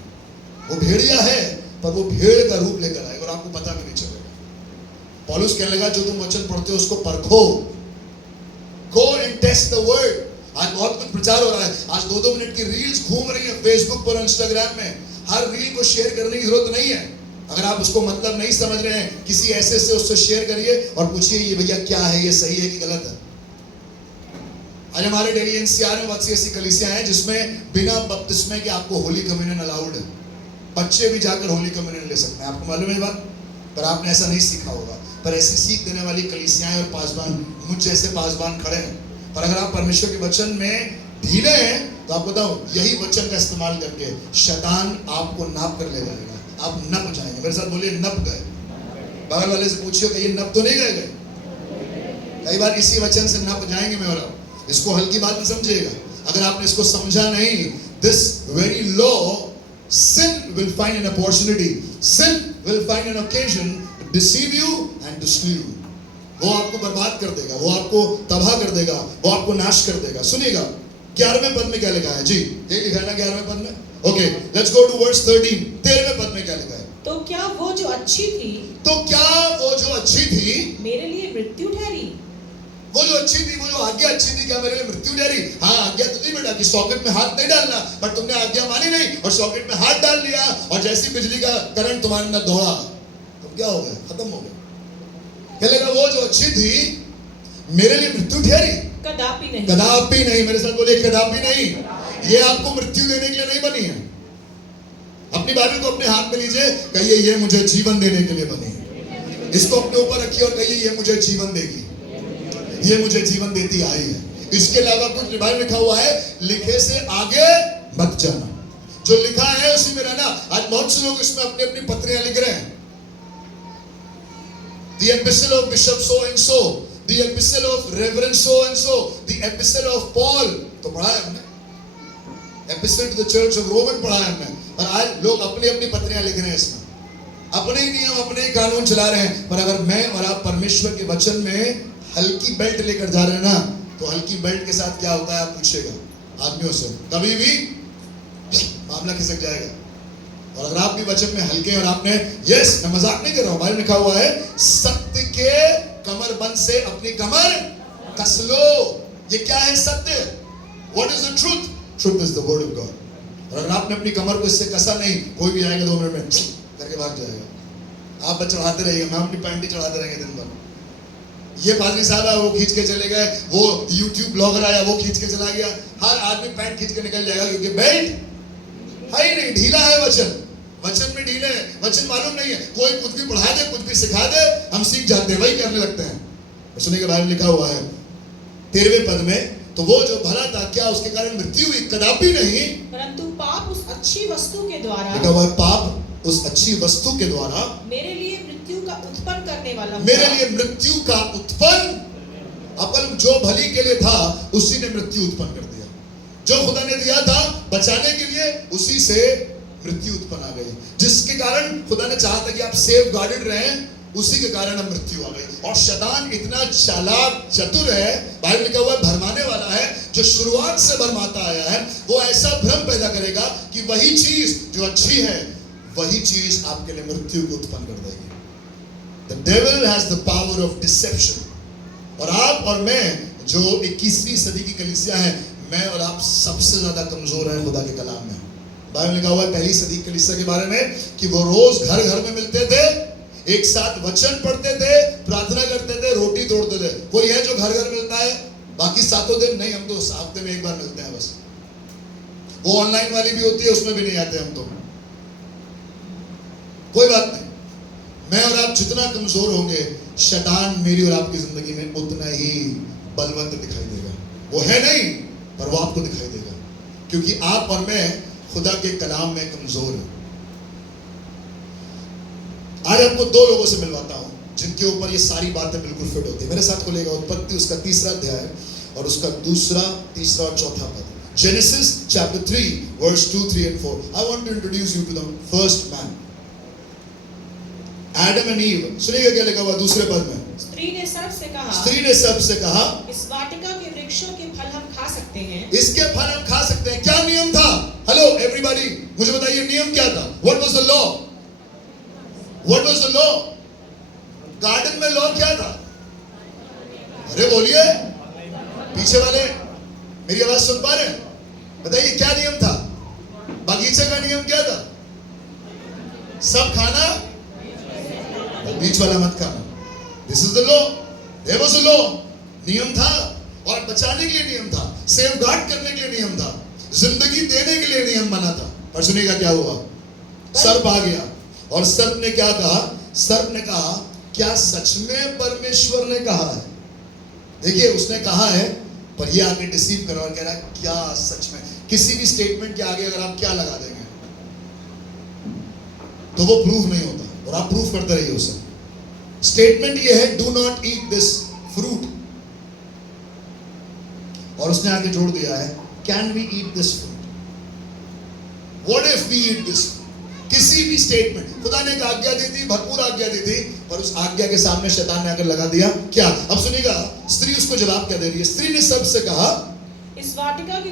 वो भेड़िया है पर वो भेड़ का रूप लेकर आएगा और आपको पता भी नहीं चलेगा। पौलुस कहने लगा जो तुम वचन पढ़ते हो उसको परखो, go and test the word. आज बहुत कुछ प्रचार हो रहा है, आज 2-2 मिनट की रील्स घूम रही है फेसबुक पर, इंस्टाग्राम में। हर रील को शेयर करने की जरूरत नहीं है। अगर आप उसको मतलब नहीं समझ रहे हैं, किसी ऐसे से उससे शेयर करिए और पूछिए ये भैया क्या है, ये सही है कि गलत है। आज हमारे डेली एनसीआर में बहुत सी ऐसी कलीसियां हैं जिसमें बिना बपतिस्मे के आपको होली कम्युनियन अलाउड है। बच्चे भी जाकर होली कम्युनियन ले सकते हैं, आपको मालूम है बात, पर आपने ऐसा नहीं सीखा होगा। पर ऐसी सीख देने वाली कलीसियाएं और पासबान, मुझ जैसे पासबान खड़े हैं। पर अगर आप परमेश्वर के वचन में ढीले हैं तो आप बताओ, यही वचन का इस्तेमाल करके शैतान आपको नाप कर ले जाएगा, आप नप जाएंगे। मेरे साथ बोलिए नप गए। बगल वाले से पूछिए कि ये नप तो नहीं गए। कई बार इसी वचन से नप जाएंगे मैं और आप। इसको हल्की बात नहीं समझिएगा। अगर आपने इसको समझा नहीं, this very law, sin will find an opportunity, sin will find an occasion to deceive you and to slew you. वो आपको बर्बाद कर देगा, वो आपको तबाह कर देगा, वो आपको नाश कर देगा। सुनिएगा 11वें पद में क्या लिखा है। जी, ये लिखा है ना 11वें पद में। Okay, let's go to verse 13। 13वें पद में क्या लिखा है? तो क्या वो जो अच्छी थी, तो क्या वो जो अच्छी थी मेरे लिए मृत्यु ठहरी? वो जो अच्छी थी, वो जो आज्ञा अच्छी थी, क्या मेरे लिए मृत्यु ठहरी? हाँ, आज्ञा तो नहीं बेटा कि सॉकेट में हाथ नहीं डालना, पर तुमने आज्ञा मानी नहीं और सॉकेट में हाथ डाल लिया और जैसी बिजली का करंट तुम्हारे अंदर दौड़ा, तुम क्या हो गए? खत्म हो गए। क्या लगा? वो जो अच्छी थी मेरे लिए मृत्यु ठहरी? कदापि नहीं, कदापि नहीं। मेरे साथ बोलिए कदापि नहीं। ये आपको मृत्यु देने के लिए नहीं बनी है। अपनी बाइबल को अपने हाथ में लीजिए, कहिए ये मुझे जीवन देने के लिए बनी है। इसको अपने ऊपर रखिए और कहिए ये मुझे जीवन देगी, ये मुझे जीवन देती आई है। इसके अलावा कुछ बाइबल लिखा हुआ है, लिखे से आगे मत जाना। जो लिखा है उसी में रहना। आज बहुत से लोग इसमें अपनी अपनी पत्रियां लिख रहे हैं। The epistle of Bishop so and so, the epistle of Reverend so and so, the epistle of Paul, तो पढ़ा है हमने। Epistle to the Church of Roman पढ़ा है हमने। और आज लोग अपनी अपनी पत्रियां लिख रहे हैं इसमें, अपने ही नियम, अपने ही कानून चला रहे हैं। पर अगर मैं और आप परमेश्वर के वचन में हल्की बेल्ट लेकर जा रहे हैं ना, तो हल्की बेल्ट के साथ क्या होता है आप पूछिएगा आदमियों से, कभी भी मामला खिसक जाएगा। और अगर आप भी वचन में हल्के हैं और आपने, यस मैं मजाक नहीं कर रहा हूं, बाइबल लिखा हुआ है सत्य के कमरबंद से अपनी कमर कस लो। ये क्या है सत्य? What is the truth? Truth is the word of God. और अगर आपने अपनी कमर को इससे कसा नहीं, कोई भी आएगा 2 मिनट में करके भाग जाएगा। आप बस चढ़ाते रहिए, मैं अपनी पैंट ही चढ़ाते रहेंगे दिन भर। ये पादरी साहब है वो खींच के चले गए, वो यूट्यूब ब्लॉगर आया वो खींच के चला गया। हर आदमी पैंट खींच के निकल जाएगा क्योंकि बेल्ट है ही नहीं, ढीला है वचन। वचन में ढीले हैं, वचन मालूम नहीं है। कोई कुछ भी पढ़ा दे, कुछ भी सिखा दे, हम सीख जाते हैं, वही करने लगते हैं। सुनिए के बारे में लिखा हुआ है 13वें पद में, तो वो जो भला था क्या उसके कारण मृत्यु हुई? कदापि नहीं, परंतु पाप उस अच्छी वस्तु के द्वारा, लिखा हुआ है पाप उस अच्छी वस्तु के द्वारा मेरे लिए मृत्यु का उत्पन्न करने वाला, मेरे लिए मृत्यु का उत्पन्न। आप पर जो भली के लिए था उसी ने मृत्यु उत्पन्न कर दिया। जो खुदा ने दिया था बचाने के लिए, उसी से मृत्यु उत्पन्न आ गई। जिसके कारण खुदा ने चाहा था कि आप सेफ गार्डेड रहें, उसी के कारण अब मृत्यु आ गई। और शैतान इतना चालाक चतुर है, बाइबल लिखा हुआ है भरमाने वाला है, जो शुरुआत से भरमाता आया है। वो ऐसा भ्रम पैदा करेगा कि वही चीज जो अच्छी है, वही चीज आपके लिए मृत्यु को उत्पन्न कर देगी। The devil has the power of deception। और आप और मैं जो 21वीं सदी की कलीसिया है, मैं और आप सबसे ज्यादा कमजोर हैं खुदा के कलाम में। बाइबल लिखा हुआ है पहली सदी की कलीसिया के बारे में कि वो रोज घर घर में मिलते थे, एक साथ वचन पढ़ते थे, प्रार्थना करते थे, रोटी तोड़ते थे। कोई है जो घर घर मिलता है? बाकी 7 दिन नहीं, हम तो हफ्ते में एक बार मिलते हैं बस। वो ऑनलाइन वाली भी होती है, उसमें भी नहीं आते हम तो। कोई बात नहीं, मैं और आप जितना कमजोर होंगे, शैतान मेरी और आपकी जिंदगी में उतना ही बलवंत दिखाई देगा। वो है नहीं, पर वो आपको दिखाई देगा, क्योंकि आप और मैं खुदा के कलाम में कमजोर हैं। आज आपको 2 लोगों से मिलवाता हूं जिनके ऊपर ये सारी बातें बिल्कुल फिट होती है। मेरे साथ खोलेगा उत्पत्ति उसका 3रा अध्याय और उसका 2रा, 3रा और 4था पद। Genesis chapter 3 verse 2, 3 and 4. I want to introduce you to the first man, Adam and Eve। सुनिएगा क्या लिखा हुआ 2रे पद में। स्त्री ने सर्प से कहा, स्त्री ने सर्प से कहा, इस वाटिका के वृक्षों के फल हम खा सकते हैं। इसके फल हम खा सकते हैं। क्या नियम था? हेलो एवरीबॉडी, मुझे बताइए नियम क्या था? What was the law? What was the law? Garden में लॉ क्या था? अरे बोलिए, पीछे वाले मेरी आवाज सुन पा रहे हैं? बताइए क्या नियम था? बगीचे का नियम क्या था? सब खाना, बीच वाला मत खाना। This is the law. There was a law. नियम था, और बचाने के लिए नियम था, सेफ गार्ड करने के लिए नियम था, जिंदगी देने के लिए नियम बना था। पर सुनिएगा क्या हुआ? सर्प आ गया और सर्प ने क्या कहा? सर्प ने कहा, क्या सच में परमेश्वर ने कहा है? देखिए उसने कहा है, पर ये आके डिसीव कर रहा है, कह रहा है क्या सच में? किसी भी स्टेटमेंट के आगे अगर आप क्या लगा देंगे तो वो प्रूफ नहीं होता, और आप प्रूफ करते रहिए उसे। स्टेटमेंट ये है, do not eat this fruit, और उसने आगे जोड़ दिया है, can we eat this fruit? What if we eat this? किसी भी स्टेटमेंट, खुदा ने एक आज्ञा दी थी, भरपूर आज्ञा दी थी, पर उस आज्ञा के सामने शैतान ने आकर लगा दिया क्या? अब सुनिएगा स्त्री उसको जवाब क्या दे रही है। स्त्री ने सबसे कहा, इस वाटिका के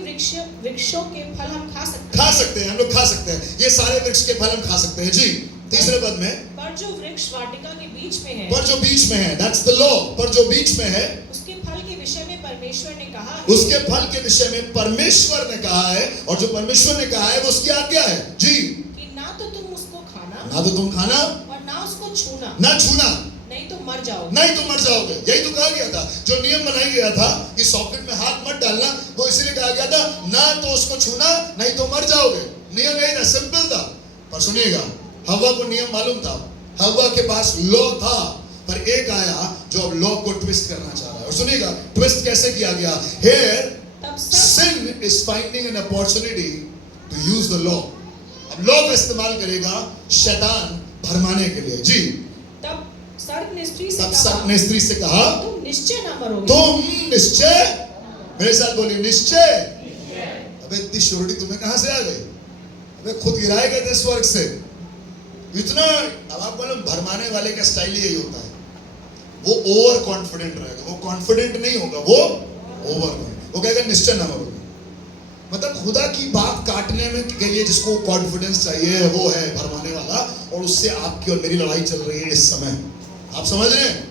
वृक्षों के फल हम खा सकते हैं, हम लोग खा सकते हैं, ये सारे वृक्ष के फल हम खा सकते हैं। जी 3रे पद में, पर जो वृक्ष वाटिका के बीच में है, पर जो बीच में है, दैट्स द लॉ, पर जो बीच में है, उसके फल के विषय में परमेश्वर ने कहा है, उसके फल के विषय में परमेश्वर ने कहा है, और जो परमेश्वर ने कहा है वो उसकी आज्ञा है। जी, कि ना तो तुम उसको खाना, ना तो तुम खाना, और ना उसको छूना, ना छूना, नहीं तो मर जाओगे। नहीं तो मर जाओगे। यही तो कहा गया था, जो नियम बनाया गया था कि सॉकेट में हाथ मत डालना, वो इसलिए कहा गया था, ना तो उसको छूना, नहीं तो मर जाओगे। नियम यही था, सिंपल था। पर सुनिएगा, हवा को नियम मालूम था, हवा के पास लॉ था, पर एक आया जो अब लॉ को ट्विस्ट करना चाह रहा है। और सुनिएगा ट्विस्ट कैसे किया गया। Here sin is finding an opportunity to use the law। अब लॉ का इस्तेमाल करेगा शैतान भरमाने के लिए। जी, तब सर्प ने स्त्री से कहा, तुम निश्चय न मरोगे। तुम निश्चय, मेरे साथ बोलिए निश्चय। अबे इतनी श्योरिटी तुम्हें कहां से आ गई? अबे खुद गिराए गए थे स्वर्ग से इतना। अब आप बोलो भरमाने वाले का स्टाइल यही होता है, वो ओवर कॉन्फिडेंट रहेगा, वो कॉन्फिडेंट नहीं होगा, वो ओवर, वो कहेगा निश्चय ना मरोगे। मतलब खुदा की बात काटने में के लिए जिसको कॉन्फिडेंस चाहिए, वो है भरमाने वाला, और उससे आपकी और मेरी लड़ाई चल रही है इस समय। आप समझ रहे हैं?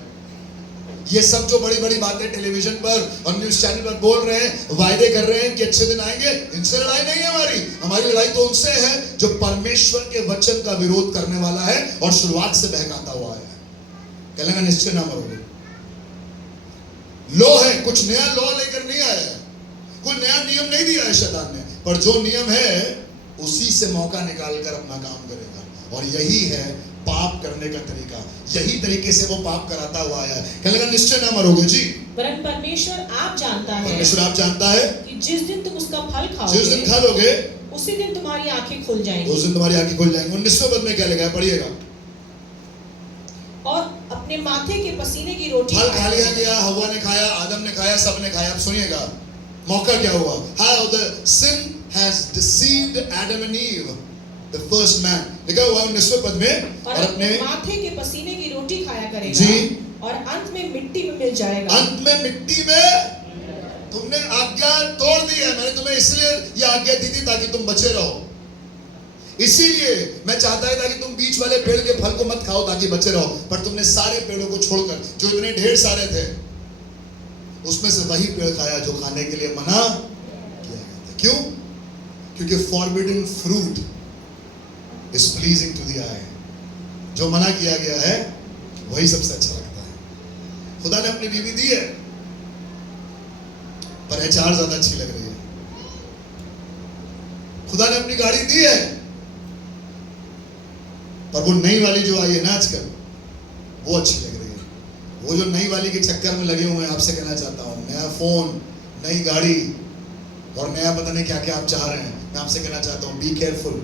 ये सब जो बड़ी बड़ी बातें टेलीविजन पर और न्यूज चैनल पर बोल रहे हैं, वायदे कर रहे हैं कि अच्छे दिन आएंगे, इनसे लड़ाई नहीं है हमारी। हमारी लड़ाई तो उनसे है जो परमेश्वर के वचन का विरोध करने वाला है और शुरुआत से बहकाता हुआ है। कहलेगा निश्चय ना मरोगे। लॉ है, कुछ नया लॉ लेकर नहीं आया है, कोई नया नियम नहीं दिया है शैतान ने, पर जो नियम है उसी से मौका निकालकर अपना काम करेगा। और यही है पाप करने का तरीका, यही तरीके से वो पाप कराता हुआ आया है। कहने लगा निश्चय ना मरोगे। जी, वरन परमेश्वर आप जानता है, परमेश्वर आप जानता है कि जिस दिन तुम उसका फल खाओगे, जिस दिन खा लोगे, उसी दिन तुम्हारी आंखें खुल जाएंगी। उस दिन तुम्हारी आंखें खुल जाएंगी। 19वें पद में क्या लिखा है, पढ़िएगा। और अपने अपने माथे के पसीने की रोटी फल खा खाया लिया करेगा। गया, हवा ने खाया, आदम ने खाया, सब ने खाया। अब सुनिएगा मौका क्या हुआ। How the sin has deceived Adam and Eve, the first man। लिखा हुआ 19वें पद में, और और अपने अपने माथे के पसीने की रोटी खाया करेगा जी। और अंत में मिट्टी में मिल जाएगा। अंत में मिट्टी में। तुमने आज्ञा तोड़ दी है। मैंने तुम्हें इसलिए ये आज्ञा दी थी ताकि तुम बचे रहो। इसीलिए मैं चाहता था कि तुम बीच वाले पेड़ के फल को मत खाओ ताकि बचे रहो, पर तुमने सारे पेड़ों को छोड़कर, जो इतने ढेर सारे थे, उसमें से वही पेड़ खाया जो खाने के लिए मना किया गया था। क्यों? क्योंकि forbidden fruit is pleasing to the eye. जो मना किया गया है वही सबसे अच्छा लगता है। खुदा ने अपनी बीवी दी है, पर HR ज्यादा अच्छी लग रही है। खुदा ने अपनी गाड़ी दी है, पर वो नई वाली जो आई है ना आजकल, वो अच्छी लग रही है। वो जो नई वाली के चक्कर में लगे हुए हैं, आपसे कहना चाहता हूं, नया फोन, नई गाड़ी और नया पता नहीं क्या क्या आप चाह रहे हैं, मैं आपसे कहना चाहता हूं, be careful,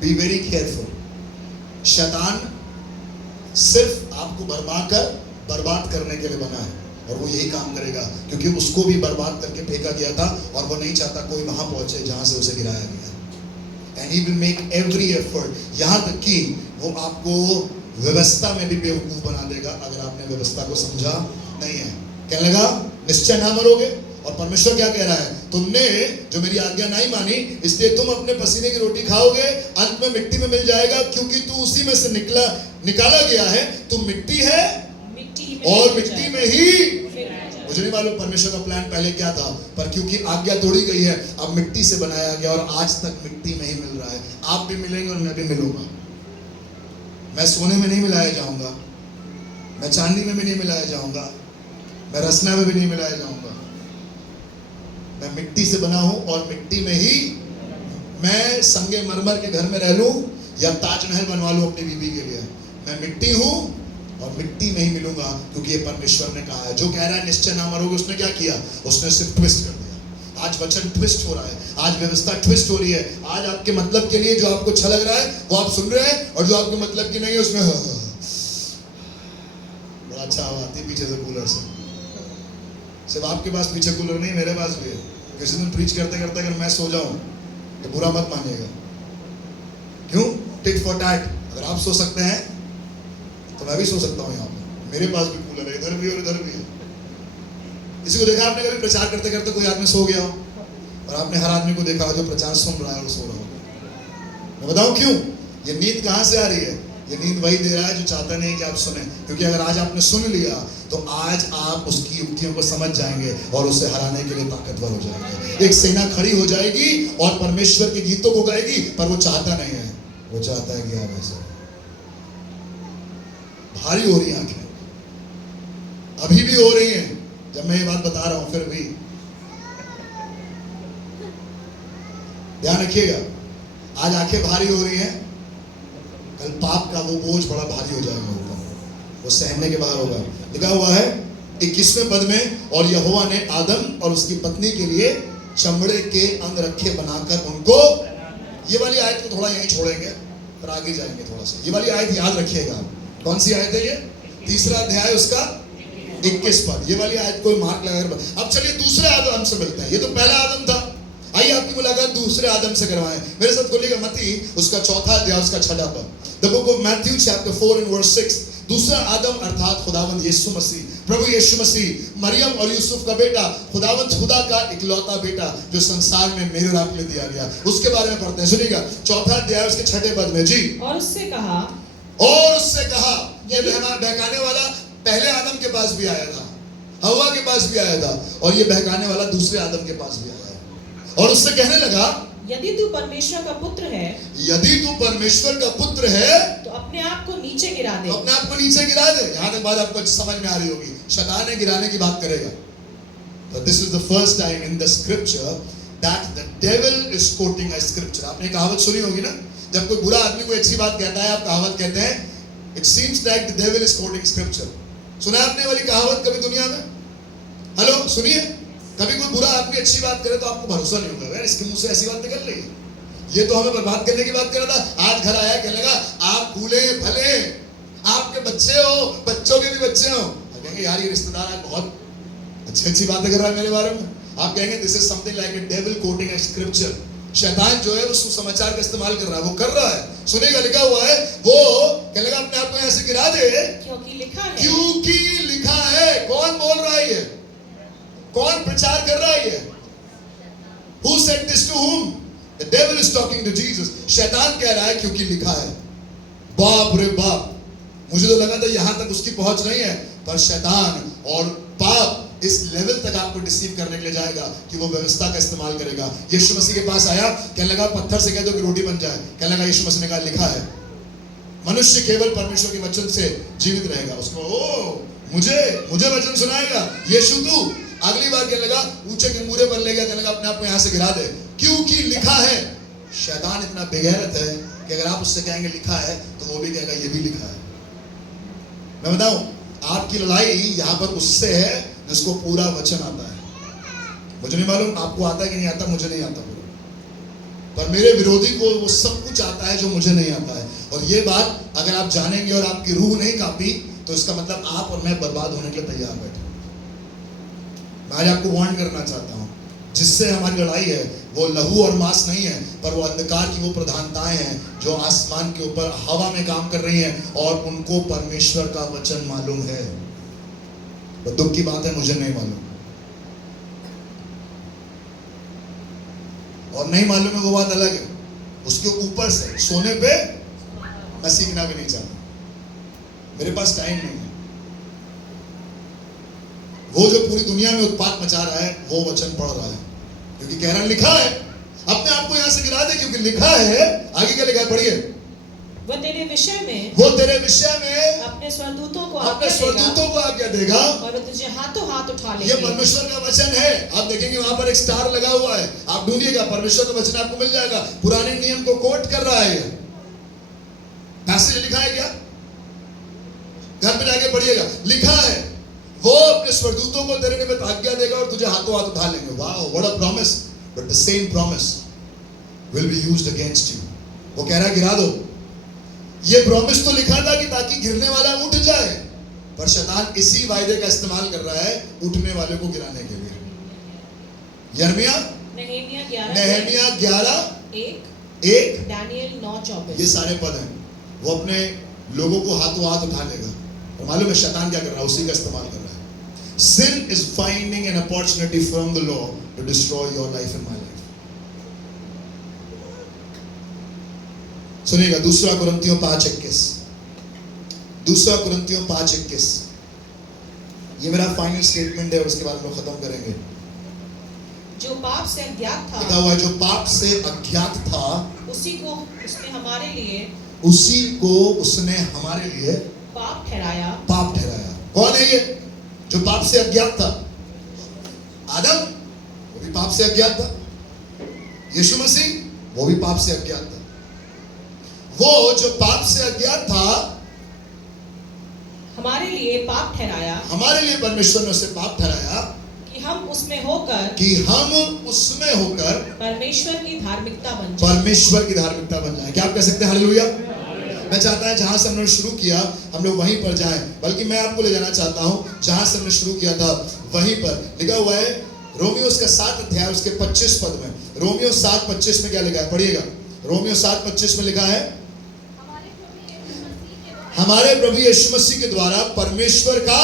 be very careful. शैतान सिर्फ आपको बर्बाद करने के लिए बना है, और वो यही काम करेगा, क्योंकि उसको भी बर्बाद करके फेंका गया था, और वो नहीं चाहता कोई वहां पहुंचे जहां से उसे गिराया गया। And he will make every effort, यहाँ तक कि वो आपको व्यवस्था में भी बेवकूफ बना देगा अगर आपने व्यवस्था को समझा नहीं है। कहने लगा निश्चय ना मरोगे, और परमेश्वर क्या कह रहा है, तुमने जो मेरी आज्ञा नहीं मानी, इसलिए तुम अपने पसीने की रोटी खाओगे, अंत में मिट्टी में मिल जाएगा, क्योंकि तू उसी में से निकाला गया है। तू मिट्टी है और मिट्टी में ही। मुझे नहीं मालूम परमेश्वर का प्लान पहले क्या था, पर क्योंकि आज्ञा तोड़ी गई है, अब मिट्टी से बनाया गया, और आज तक मिट्टी में ही मिल रहा है। आप भी मिलेंगे और मैं भी मिलूंगा। मैं सोने में नहीं मिलाया जाऊंगा, मैं चांदी में भी नहीं मिलाया जाऊंगा, मैं रसना में भी नहीं मिलाया जाऊंगा। मैं मिट्टी से बना हूं, और मिट्टी में ही मैं संगे मरमर के घर में रह लूं या ताजमहल बनवा लूं अपनी बीवी के लिए, मैं मिट्टी हूं और मिट्टी में ही मिलूंगा, क्योंकि ये परमेश्वर ने कहा है। जो कह रहा है निश्चय ना मरोगे, उसने क्या किया, उसने सिर्फ ट्विस्ट कर दिया। आज वचन ट्विस्ट हो रहा है, आज व्यवस्था ट्विस्ट हो रही है। आज आपके मतलब के लिए जो आपको अच्छा लग रहा है वो आप सुन रहे हैं, और जो आपके मतलब की नहीं है उसमें बड़ा अच्छा हवा आती है पीछे से, कूलर से। सिर्फ आपके पास पीछे कूलर नहीं, मेरे पास भी है। किसी दिन प्रीच करते करते अगर मैं सो जाऊं तो बुरा मत मानिएगा। क्यों? Tit for tat. अगर आप सो सकते हैं तो मैं भी सो सकता हूँ। यहाँ पे मेरे पास भी कूलर है, इधर भी और इधर भी है। किसी को देखा आपने कभी प्रचार करते करते कोई आदमी सो गया हो? और आपने हर आदमी को देखा जो प्रचार सुन रहा है और सो रहा हो। मैं बताऊं क्यों? ये नींद कहाँ से आ रही है? ये नींद वही दे रहा है जो चाहता नहीं कि आप सुने। क्योंकि अगर आज आपने सुन लिया तो आज आप उसकी युक्तियों को समझ जाएंगे और उसे हराने के लिए ताकतवर हो जाएंगे। एक सेना खड़ी हो जाएगी और परमेश्वर के गीतों को गाएगी, पर वो चाहता नहीं है, वो चाहता है कि आप ऐसे। भारी हो रही आंखें, अभी भी हो रही हैं जब मैं ये बात बता रहा हूं, फिर भी ध्यान रखिएगा। आज आंखें भारी हो रही हैं, कल पाप का वो बोझ बड़ा भारी हो जाएगा ऊपर, वो सहने के बाहर होगा। लिखा हुआ है 21वें पद में, और यहोवा ने आदम और उसकी पत्नी के लिए चमड़े के अंग रखे बनाकर उनको। ये वाली आयत को थोड़ा यहीं छोड़ेंगे, फिर आगे जाएंगे थोड़ा सा। ये वाली आयत याद रखिएगा। कौन सी आयत है ये? 3रा अध्याय उसका 21 पद। ये वाली आयत को मार्क लगाकर। अब चलिए दूसरे आदम से मिलते हैं। ये तो पहला आदम था, आइए आपकी मुलाकात दूसरे आदम से करवाएं। मेरे साथ खोलिएगा मत्ती उसका 4था अध्याय उसका 6वां पद। The book of Matthew chapter 4 and verse 6। दूसरा आदम अर्थात खुदावंद यीशु मसीह, प्रभु यीशु मसीह, मरियम और यूसुफ का बेटा, खुदावंद खुदा का इकलौता बेटा जो संसार में मेरे और आपके लिए दिया गया, उसके बारे में पढ़ते हैं। सुनिएगा 4था अध्याय उसके 6ठे पद में जी। और उससे कहा, ये बहकाने वाला पहले आदम के पास भी आया था, हवा के पास भी आया था, और ये बहकाने वाला दूसरे आदम के पास भी आया है। और उससे कहने लगा, यदि तू परमेश्वर का पुत्र है, यदि तू परमेश्वर का पुत्र है तो अपने आप को नीचे गिरा दे। तो अपने आप को नीचे गिरा दे। यहां तक बात आपको समझ में आ रही होगी। शैतान ने गिराने की बात करेगा। But this is the first time in the scripture that the devil is quoting a scripture. आपने कहावत सुनी होगी ना, जब कोई बुरा आदमी कोई अच्छी बात कहता है, आप कहावत कहते हैं, it seems like the devil is quoting scripture. सुना आपने वाली कहावत कभी दुनिया में? हेलो सुनिए, कभी कोई बुरा आदमी अच्छी बात करे तो आपको भरोसा नहीं होगा, यार इसके मुंह से ऐसी बात निकल रही है, ये तो हमें बर्बाद करने की बात कर रहा था। आज घर आया कहने लगा आप भूले भले, आपके बच्चे बच्चे हो, बच्चों के भी बच्चे हो। आप कहेंगे यार ये रिश्तेदार आज बहुत अच्छी बातें कर रहा है मेरे बारे में। आप कहेंगे this is something like a devil coating a scripture. शैतान जो है वो सुसमाचार का इस्तेमाल कर रहा है, वो कर रहा है। सुनेगा, लिखा हुआ है, वो क्या लगा अपने आप को यहां से गिरा दे, क्योंकि लिखा है। क्योंकि लिखा है। कौन बोल रहा है ये? कौन प्रचार कर रहा है ये? Who said this to whom? The devil is talking to Jesus. शैतान कह रहा है क्योंकि लिखा है। बाप रे बाप, मुझे तो लगा था यहां तक उसकी पहुंच नहीं है, पर शैतान और पाप इस लेवल तक आपको डिसीव करने के लिए जाएगा कि वो व्यवस्था का इस्तेमाल करेगा। यीशु मसीह के पास आया, कहने लगा पत्थर से कह दो कि रोटी बन जाए। कहने लगा, यीशु मसीह ने कहा लिखा है मनुष्य केवल परमेश्वर के वचन से जीवित रहेगा। उसको मुझे वचन सुनाएगा यीशु तू। अगली बार कहने लगा, ऊंचे के मुरे पर ले गया, कहने लगा अपने आप को यहां से गिरा दे, क्योंकि लिखा है। शैतान इतना बेगैरत है कि अगर आप उससे कहेंगे लिखा है, तो वो भी कहेगा ये भी लिखा है। मैं बताऊं, आपकी लड़ाई यहां पर उससे है जिसको पूरा वचन आता है। मुझे नहीं मालूम आपको आता है कि नहीं आता, मुझे नहीं आता पूरा, पर मेरे विरोधी को वो सब कुछ आता है जो मुझे नहीं आता है। और ये बात अगर आप जानेंगे और आपकी रूह नहीं कांपी, तो इसका मतलब आप और मैं बर्बाद होने के लिए तैयार बैठे। मैं आज आपको वार्न करना चाहता हूं, जिससे हमारी लड़ाई है वो लहू और मांस नहीं है, पर वो अंधकार की वो प्रधानताएं हैं जो आसमान के ऊपर हवा में काम कर रही हैं, और उनको परमेश्वर का वचन मालूम है। तो दुख की बात है, मुझे नहीं मालूम, और नहीं मालूम है वो बात अलग है। उसके ऊपर से सोने पे मैं सीखना भी नहीं चाहता, मेरे पास टाइम नहीं है। वो जो पूरी दुनिया में उत्पात मचा रहा है, वो वचन पढ़ रहा है, क्योंकि कह रहा है लिखा है। अपने आप को यहां से गिरा दे, क्योंकि लिखा है। आगे क्या लिखा है, पढ़िए। वो तेरे विषय में अपने स्वरदूतों को आज्ञा देगा, और वो तुझे हाथों हाथ उठा लेंगे। ये परमेश्वर का वचन है। आप देखेंगे वहां पर एक स्टार लगा हुआ है, आप ढूंढिएगा, परमेश्वर का वचन आपको मिल जाएगा। पुराने नियम को कोट कर रहा है। पैसेज लिखा है क्या? घर पे जाके पढ़िएगा, लिखा है वो अपने स्वरदूतों को तेरे निमित्त आज्ञा देगा और तुझे हाथों हाथ उठा लेंगे। Wow, what a promise. But the same promise will be used against you. वो कह रहा है गिरा दो। ये प्रॉमिस तो लिखा था कि ताकि गिरने वाला उठ जाए, पर शैतान इसी वायदे का इस्तेमाल कर रहा है उठने वाले को गिराने के लिए। नहमिया 11:1, दानियल 9:24, ये सारे पद हैं। वो अपने लोगों को हाथों हाथ उठा लेगा। और मालूम है शैतान क्या कर रहा है? उसी का इस्तेमाल कर रहा है। Sin is finding an opportunity from the law to destroy your life and my life. सुनिएगा, 2 कुरिन्थियों 5:21, 2 कुरिन्थियों 5:21, ये मेरा फाइनल स्टेटमेंट है और उसके बाद हम लोग खत्म करेंगे। जो पाप से अज्ञात था, लिखा हुआ है, जो पाप से अज्ञात था उसी को उसने हमारे लिए पाप ठहराया। कौन है ये जो पाप से अज्ञात था? आदम, वो भी पाप से अज्ञात था। यीशु मसीह, वो भी पाप से अज्ञात था। वो जो पाप से अज्ञात था, हमारे लिए पाप ठहराया, हमारे लिए परमेश्वर ने उसे पाप ठहराया कि हम उसमें होकर परमेश्वर की धार्मिकता बन जाए। क्या आप कह सकते हैं हालेलुया? मैं चाहता है जहां से हमने शुरू किया हम लोग वहीं पर जाएं, बल्कि मैं आपको ले जाना चाहता हूं जहां से हमने शुरू किया था वहीं पर। लिखा हुआ है रोमियो उसका 7 अध्याय उसके 25 पद में। रोमियो 7:25 में क्या लिखा है? पढ़िएगा। रोमियो 7:25 में लिखा है, हमारे प्रभु यीशु मसीह के द्वारा परमेश्वर का,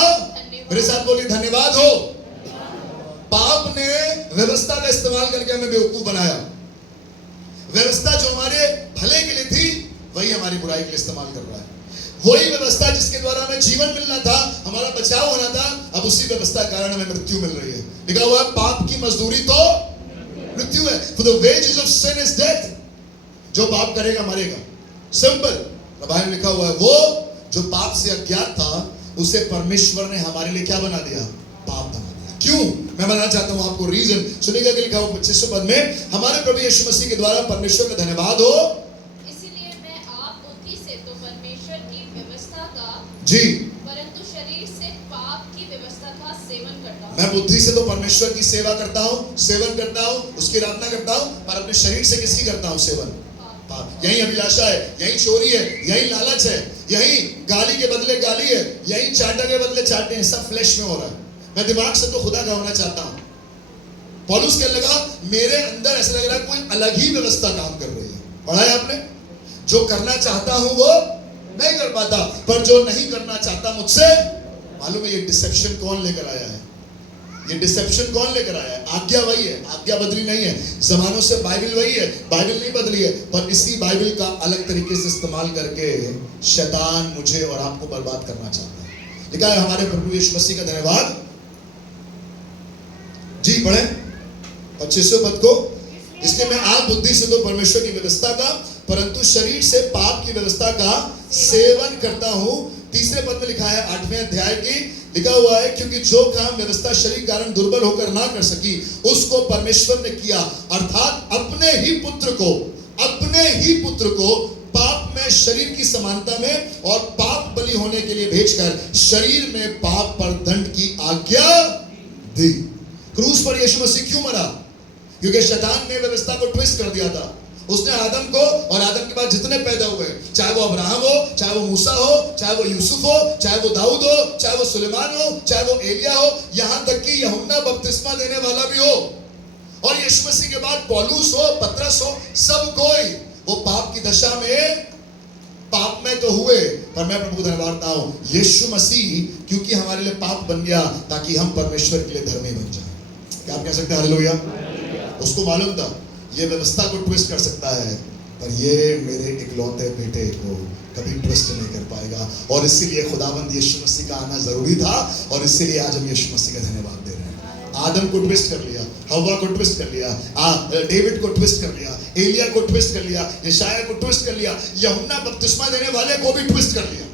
मेरे साथ बोलिए, धन्यवाद हो। पाप ने व्यवस्था का इस्तेमाल करके हमें बेवकूफ बनाया। व्यवस्था जो हमारे भले के लिए थी, वही हमारी बुराई के लिए इस्तेमाल कर रहा है। वही व्यवस्था जिसके द्वारा हमें जीवन मिलना था, हमारा बचाव होना था, अब उसी व्यवस्था के कारण हमें मृत्यु मिल रही है। लिखा हुआ है पाप की मजदूरी तो मृत्यु है। For the wages of sin is death. जो पाप करेगा मरेगा, सिंपल। बाइबल में लिखा हुआ है वो जो पाप से अज्ञात था, उसे परमेश्वर ने हमारे लिए क्या बना दिया? पाप बना दिया। क्यों? मैं बताना चाहता हूं आपको रीजन। सुनिएगा कि लिखा हुआ 25 पद में, हमारे प्रभु यीशु मसीह के द्वारा परमेश्वर का धन्यवाद हो। जी, परंतु शरीर से पाप की व्यवस्था का सेवन करता हूँ। मैं बुद्धि से तो परमेश्वर की सेवा करता हूँ, सेवन करता हूँ, उसकी आराधना करता हूँ, पर अपने शरीर से किसकी करता हूँ? सेवन। पाप। यही अभिलाषा है, यही चोरी है, यही लालच है। यही गाली के बदले गाली है, यही चाटा के बदले चाटे हैं, सब फ्लैश में हो रहा है। मैं दिमाग से तो खुदा का होना चाहता हूं। पौलुस कहने लगा मेरे अंदर ऐसा लग रहा है कोई अलग ही व्यवस्था काम कर रही है। पढ़ा है आपने? जो करना चाहता हूं वो नहीं कर पाता, पर जो नहीं करना चाहता मुझसे, मालूम है ये डिसेप्शन कौन लेकर आया है? ये डिसेप्शन कौन लेकर आया है? आज्ञा वही है, आज्ञा बदली नहीं है। जमानों से बाइबल वही है, बाइबल नहीं बदली है, पर इसी बाइबल का अलग तरीके से इस्तेमाल करके शैतान मुझे और आपको बर्बाद करना चाहता है। लिखा है हमारे प्रभु यीशु मसीह का धन्यवाद जी, पढ़े 25वें पद को। इसलिए मैं आप बुद्धि से तो परमेश्वर की व्यवस्था का, परंतु शरीर से पाप की व्यवस्था का सेवन करता हूं। तीसरे पद में लिखा है 8वें अध्याय की, लिखा हुआ है क्योंकि जो काम व्यवस्था शरीर के कारण दुर्बल होकर ना कर सकी उसको परमेश्वर ने किया, अर्थात अपने ही पुत्र को पाप में शरीर की समानता में और पाप बलि होने के लिए भेजकर शरीर में पाप पर दंड की आज्ञा दी। क्रूस पर यीशु मसीह क्यों मरा? क्योंकि शैतान ने व्यवस्था को ट्विस्ट कर दिया था। उसने आदम को और आदम के बाद जितने पैदा हुए, चाहे वो अब्राहम हो, चाहे वो मूसा हो, चाहे वो यूसुफ हो, चाहे वो दाऊद हो, चाहे वो सुलेमान हो, चाहे वो एलिया हो, यहां तक कि यूहन्ना बपतिस्मा देने वाला भी हो, और यीशु मसीह के बाद पौलुस हो, पतरस हो, सब कोई वो पाप की दशा में पाप में तो हुए, पर मैं प्रभु को धन्यवाद देता हूं यीशु मसीह क्योंकि हमारे लिए पाप बन गया ताकि हम परमेश्वर के लिए धर्मी बन जाएं। क्या आप कह सकते हैं हालेलुया? उसको मालूम था ये व्यवस्था को ट्विस्ट कर सकता है, पर ये मेरे इकलौते बेटे को कभी ट्विस्ट नहीं कर पाएगा, और इसीलिए खुदावंद यीशु मसीह का आना जरूरी था, और इसीलिए आज हम यीशु मसीह का धन्यवाद दे रहे हैं। आदम को ट्विस्ट कर लिया, हव्वा को ट्विस्ट कर लिया, डेविड को ट्विस्ट कर लिया, एलिया को ट्विस्ट कर लिया, यशाया को ट्विस्ट कर लिया, यूहन्ना बपतिस्मा देने वाले को भी ट्विस्ट कर लिया,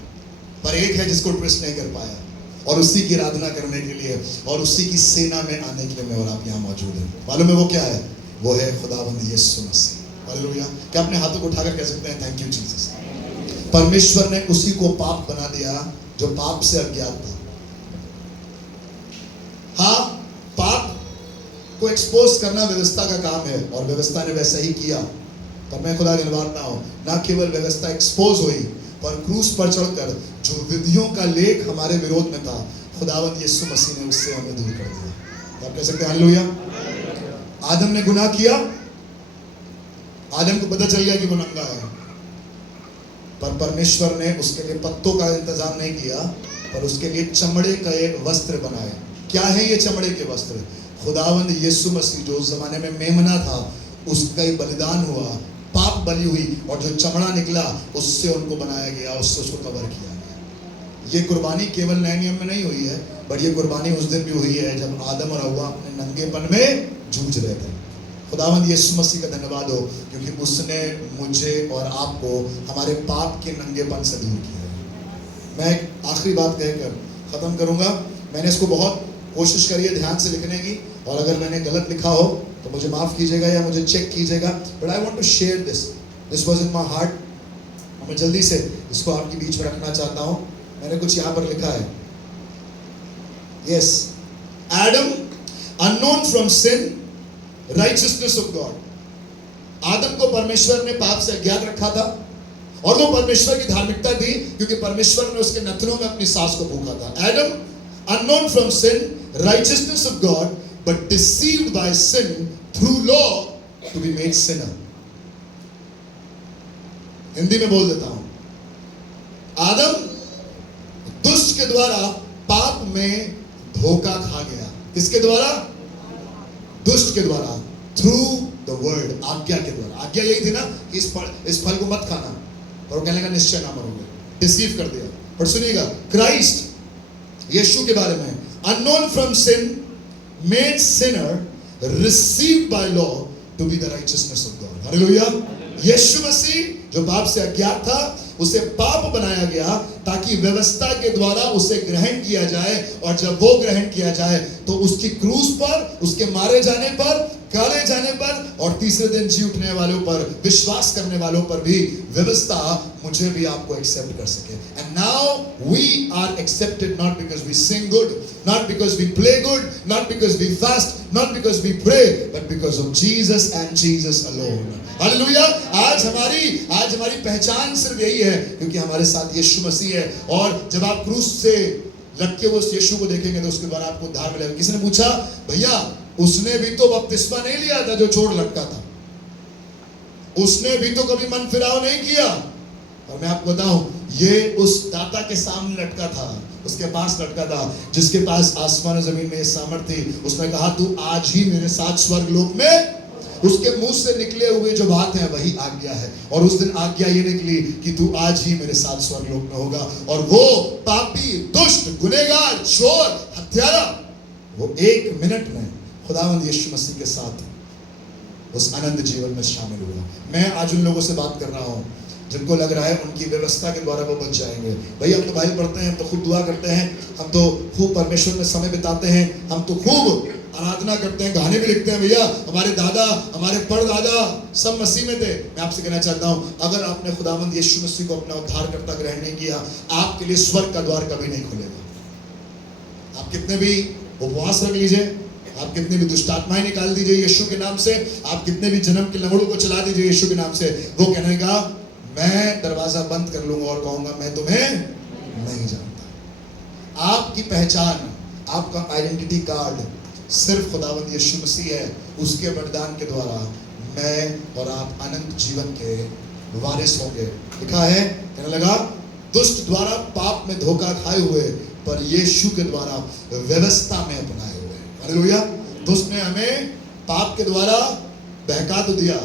पर एक है जिसको ट्विस्ट नहीं कर पाया, और उसी की आराधना करने के लिए और उसी की सेना में आने के लिए मैं और आप यहाँ मौजूद हैं। मालूम है वो क्या है? वो है खुदावंद यीशु मसीह। हालेलुया! क्या अपने हाथों को उठाकर कह सकते हैं थैंक यू जीसस? परमेश्वर ने उसी को पाप बना दिया जो पाप से अज्ञात था। हाँ, पाप को एक्सपोज करना व्यवस्था का काम है, और व्यवस्था ने वैसा ही किया, पर मैं खुदा धन्यवाद हूं ना केवल व्यवस्था एक्सपोज हुई, पर क्रूस पर चढ़कर जो विधियों का लेख हमारे विरोध में था, खुदावंद यीशु मसीह ने उससे हमें दूर कर दिया। आप कह सकते हैं हालेलुया? आदम ने गुनाह किया, आदम को पता चल गया कि वो नंगा है, पर परमेश्वर ने उसके लिए पत्तों का इंतजाम नहीं किया, पर उसके लिए चमड़े के वस्त्र बनाए। क्या है ये चमड़े के वस्त्र? खुदावंद यीशु मसीह जो उस जमाने में मेमना था, उसका ही बलिदान हुआ, पाप बलि हुई, और जो चमड़ा निकला उससे उनको बनाया गया, उससे उसको कवर किया गया। ये कुर्बानी केवल नए नियम में नहीं हुई है, बट ये कुर्बानी उस दिन भी हुई है जब आदम और हव्वा अपने नंगेपन में जूझ रहे थे। खुदावंद यीशु मसीह का धन्यवाद हो क्योंकि उसने मुझे और आपको हमारे पाप के नंगेपन से दूर किया है। मैं एक आखिरी बात कहकर खत्म करूंगा। मैंने इसको बहुत कोशिश करी है ध्यान से लिखने की, और अगर मैंने गलत लिखा हो तो मुझे माफ कीजिएगा या मुझे चेक कीजिएगा, but I want to share this was in my heart. मैं जल्दी से इसको आपके बीच में रखना चाहता हूं। मैंने कुछ यहां पर लिखा है, yes, Adam unknown from sin, righteousness of God. आदम को परमेश्वर ने पाप से अज्ञात रखा था, और वो परमेश्वर की धार्मिकता थी क्योंकि परमेश्वर ने उसके नथनों में अपनी सांस को फूंका था। Adam unknown from sin, righteousness of God, but deceived by sin through law to be made sinner. Hindi में बोल देता हूं, आदम दुष्ट के द्वारा पाप में धोखा खा गया। किसके द्वारा? दुष्ट के द्वारा, थ्रू द वर्ड, आज्ञा के द्वारा। आज्ञा यही थी ना कि इस फल को मत खाना, पर वो कहने का निश्चय ना मरोगे, डिसीव कर दिया। पर सुनिएगा, क्राइस्ट यीशु के बारे में, unknown from sin, made sinner, received by law to be the righteousness of God. Hallelujah! यीशु मसीह जो पाप से अज्ञात था, उसे पाप बनाया गया ताकि व्यवस्था के द्वारा उसे ग्रहण किया जाए, और जब वो ग्रहण किया जाए तो उसकी क्रूस पर, उसके मारे जाने पर काले जाने पर और तीसरे दिन जी उठने वालों पर, विश्वास करने वालों पर भी व्यवस्था मुझे भी आपको एक्सेप्ट कर सके। And now we are accepted not because we sing good, not because we play good, not because we fast, not because we pray, but because of Jesus and Jesus alone. Hallelujah. आज हमारी पहचान सिर्फ यही है क्योंकि हमारे साथ यीशु मसीह है। और जब आप क्रूस से लटके हुए उस यीशु को देखेंगे तो उसके द्वारा आपको उद्धार मिलेगा। किसी ने पूछा, भैया उसने भी तो बपतिस्मा नहीं लिया था जो चोट लटका था, उसने भी तो कभी मन फिराव नहीं किया। और मैं आपको बताऊं, ये उस दाता के सामने लटका था, उसके पास लटका था जिसके पास आसमान और जमीन में ये सामर्थ्य थी। उसने कहा तू आज ही मेरे साथ स्वर्ग लोक में, उसके मुंह से निकले हुए जो बात है वही आज्ञा है। और उस दिन आज्ञा ये निकली कि तू आज ही मेरे साथ स्वर्ग लोक में होगा। और वो पापी, दुष्ट, गुनहगार, चोर, हत्यारा, वो 1 मिनट में खुदावंद यीशु मसीह के साथ उस आनंद जीवन में शामिल हुआ। मैं आज उन लोगों से बात कर रहा हूँ जिनको लग रहा है उनकी व्यवस्था के द्वारा वो बच जाएंगे। भैया हम तो बाइबल पढ़ते हैं, हम तो खूब दुआ करते हैं, हम तो खूब परमेश्वर में समय बिताते हैं, हम तो खूब आराधना करते हैं, गाने भी लिखते हैं। भैया हमारे दादा, हमारे परदादा सब मसीह में थे। मैं आपसे कहना चाहता हूँ, अगर आपने खुदावंद यीशु मसीह को अपना उद्धारकर्ता ग्रहण नहीं किया, आपके लिए स्वर्ग का द्वार कभी नहीं खुलेगा। आप कितने भी उपवास रख लीजिए, आप कितने भी दुष्ट आत्माएं निकाल दीजिए यीशु के नाम से, आप कितने भी जन्म के लंगड़ों को चला दीजिए यीशु के नाम से, वो कहने का मैं दरवाजा बंद कर लूंगा और कहूंगा मैं तुम्हें नहीं जानता। आपकी पहचान, आपका आइडेंटिटी कार्ड सिर्फ खुदावंद यीशु मसीह है। उसके वरदान के द्वारा मैं और आप अनंत जीवन के वारिस होंगे। लिखा है, कहने लगा, दुष्ट द्वारा पाप में धोखा खाए हुए पर यीशु के द्वारा व्यवस्था में अपनाए हुए। हालेलुया। दुष्ट ने हमें पाप के द्वारा बहका तो दिया,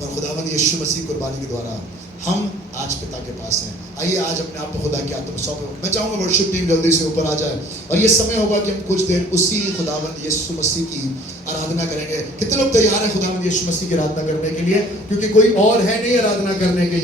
पर खुदावंद यीशु मसीह कुर्बानी के द्वारा हम आज पिता के पास हैं। आइए आज अपने आप को खुदा के हाथों में सौंपे। मैं चाहूंगा वर्शिप टीम जल्दी से ऊपर आ जाए और ये समय होगा कि हम कुछ देर उसी खुदावंद यीशु मसीह की आराधना करेंगे। कितने लोग तैयार हैं खुदावंद यीशु मसीह की आराधना करने के लिए? क्योंकि कोई और है नहीं आराधना करने के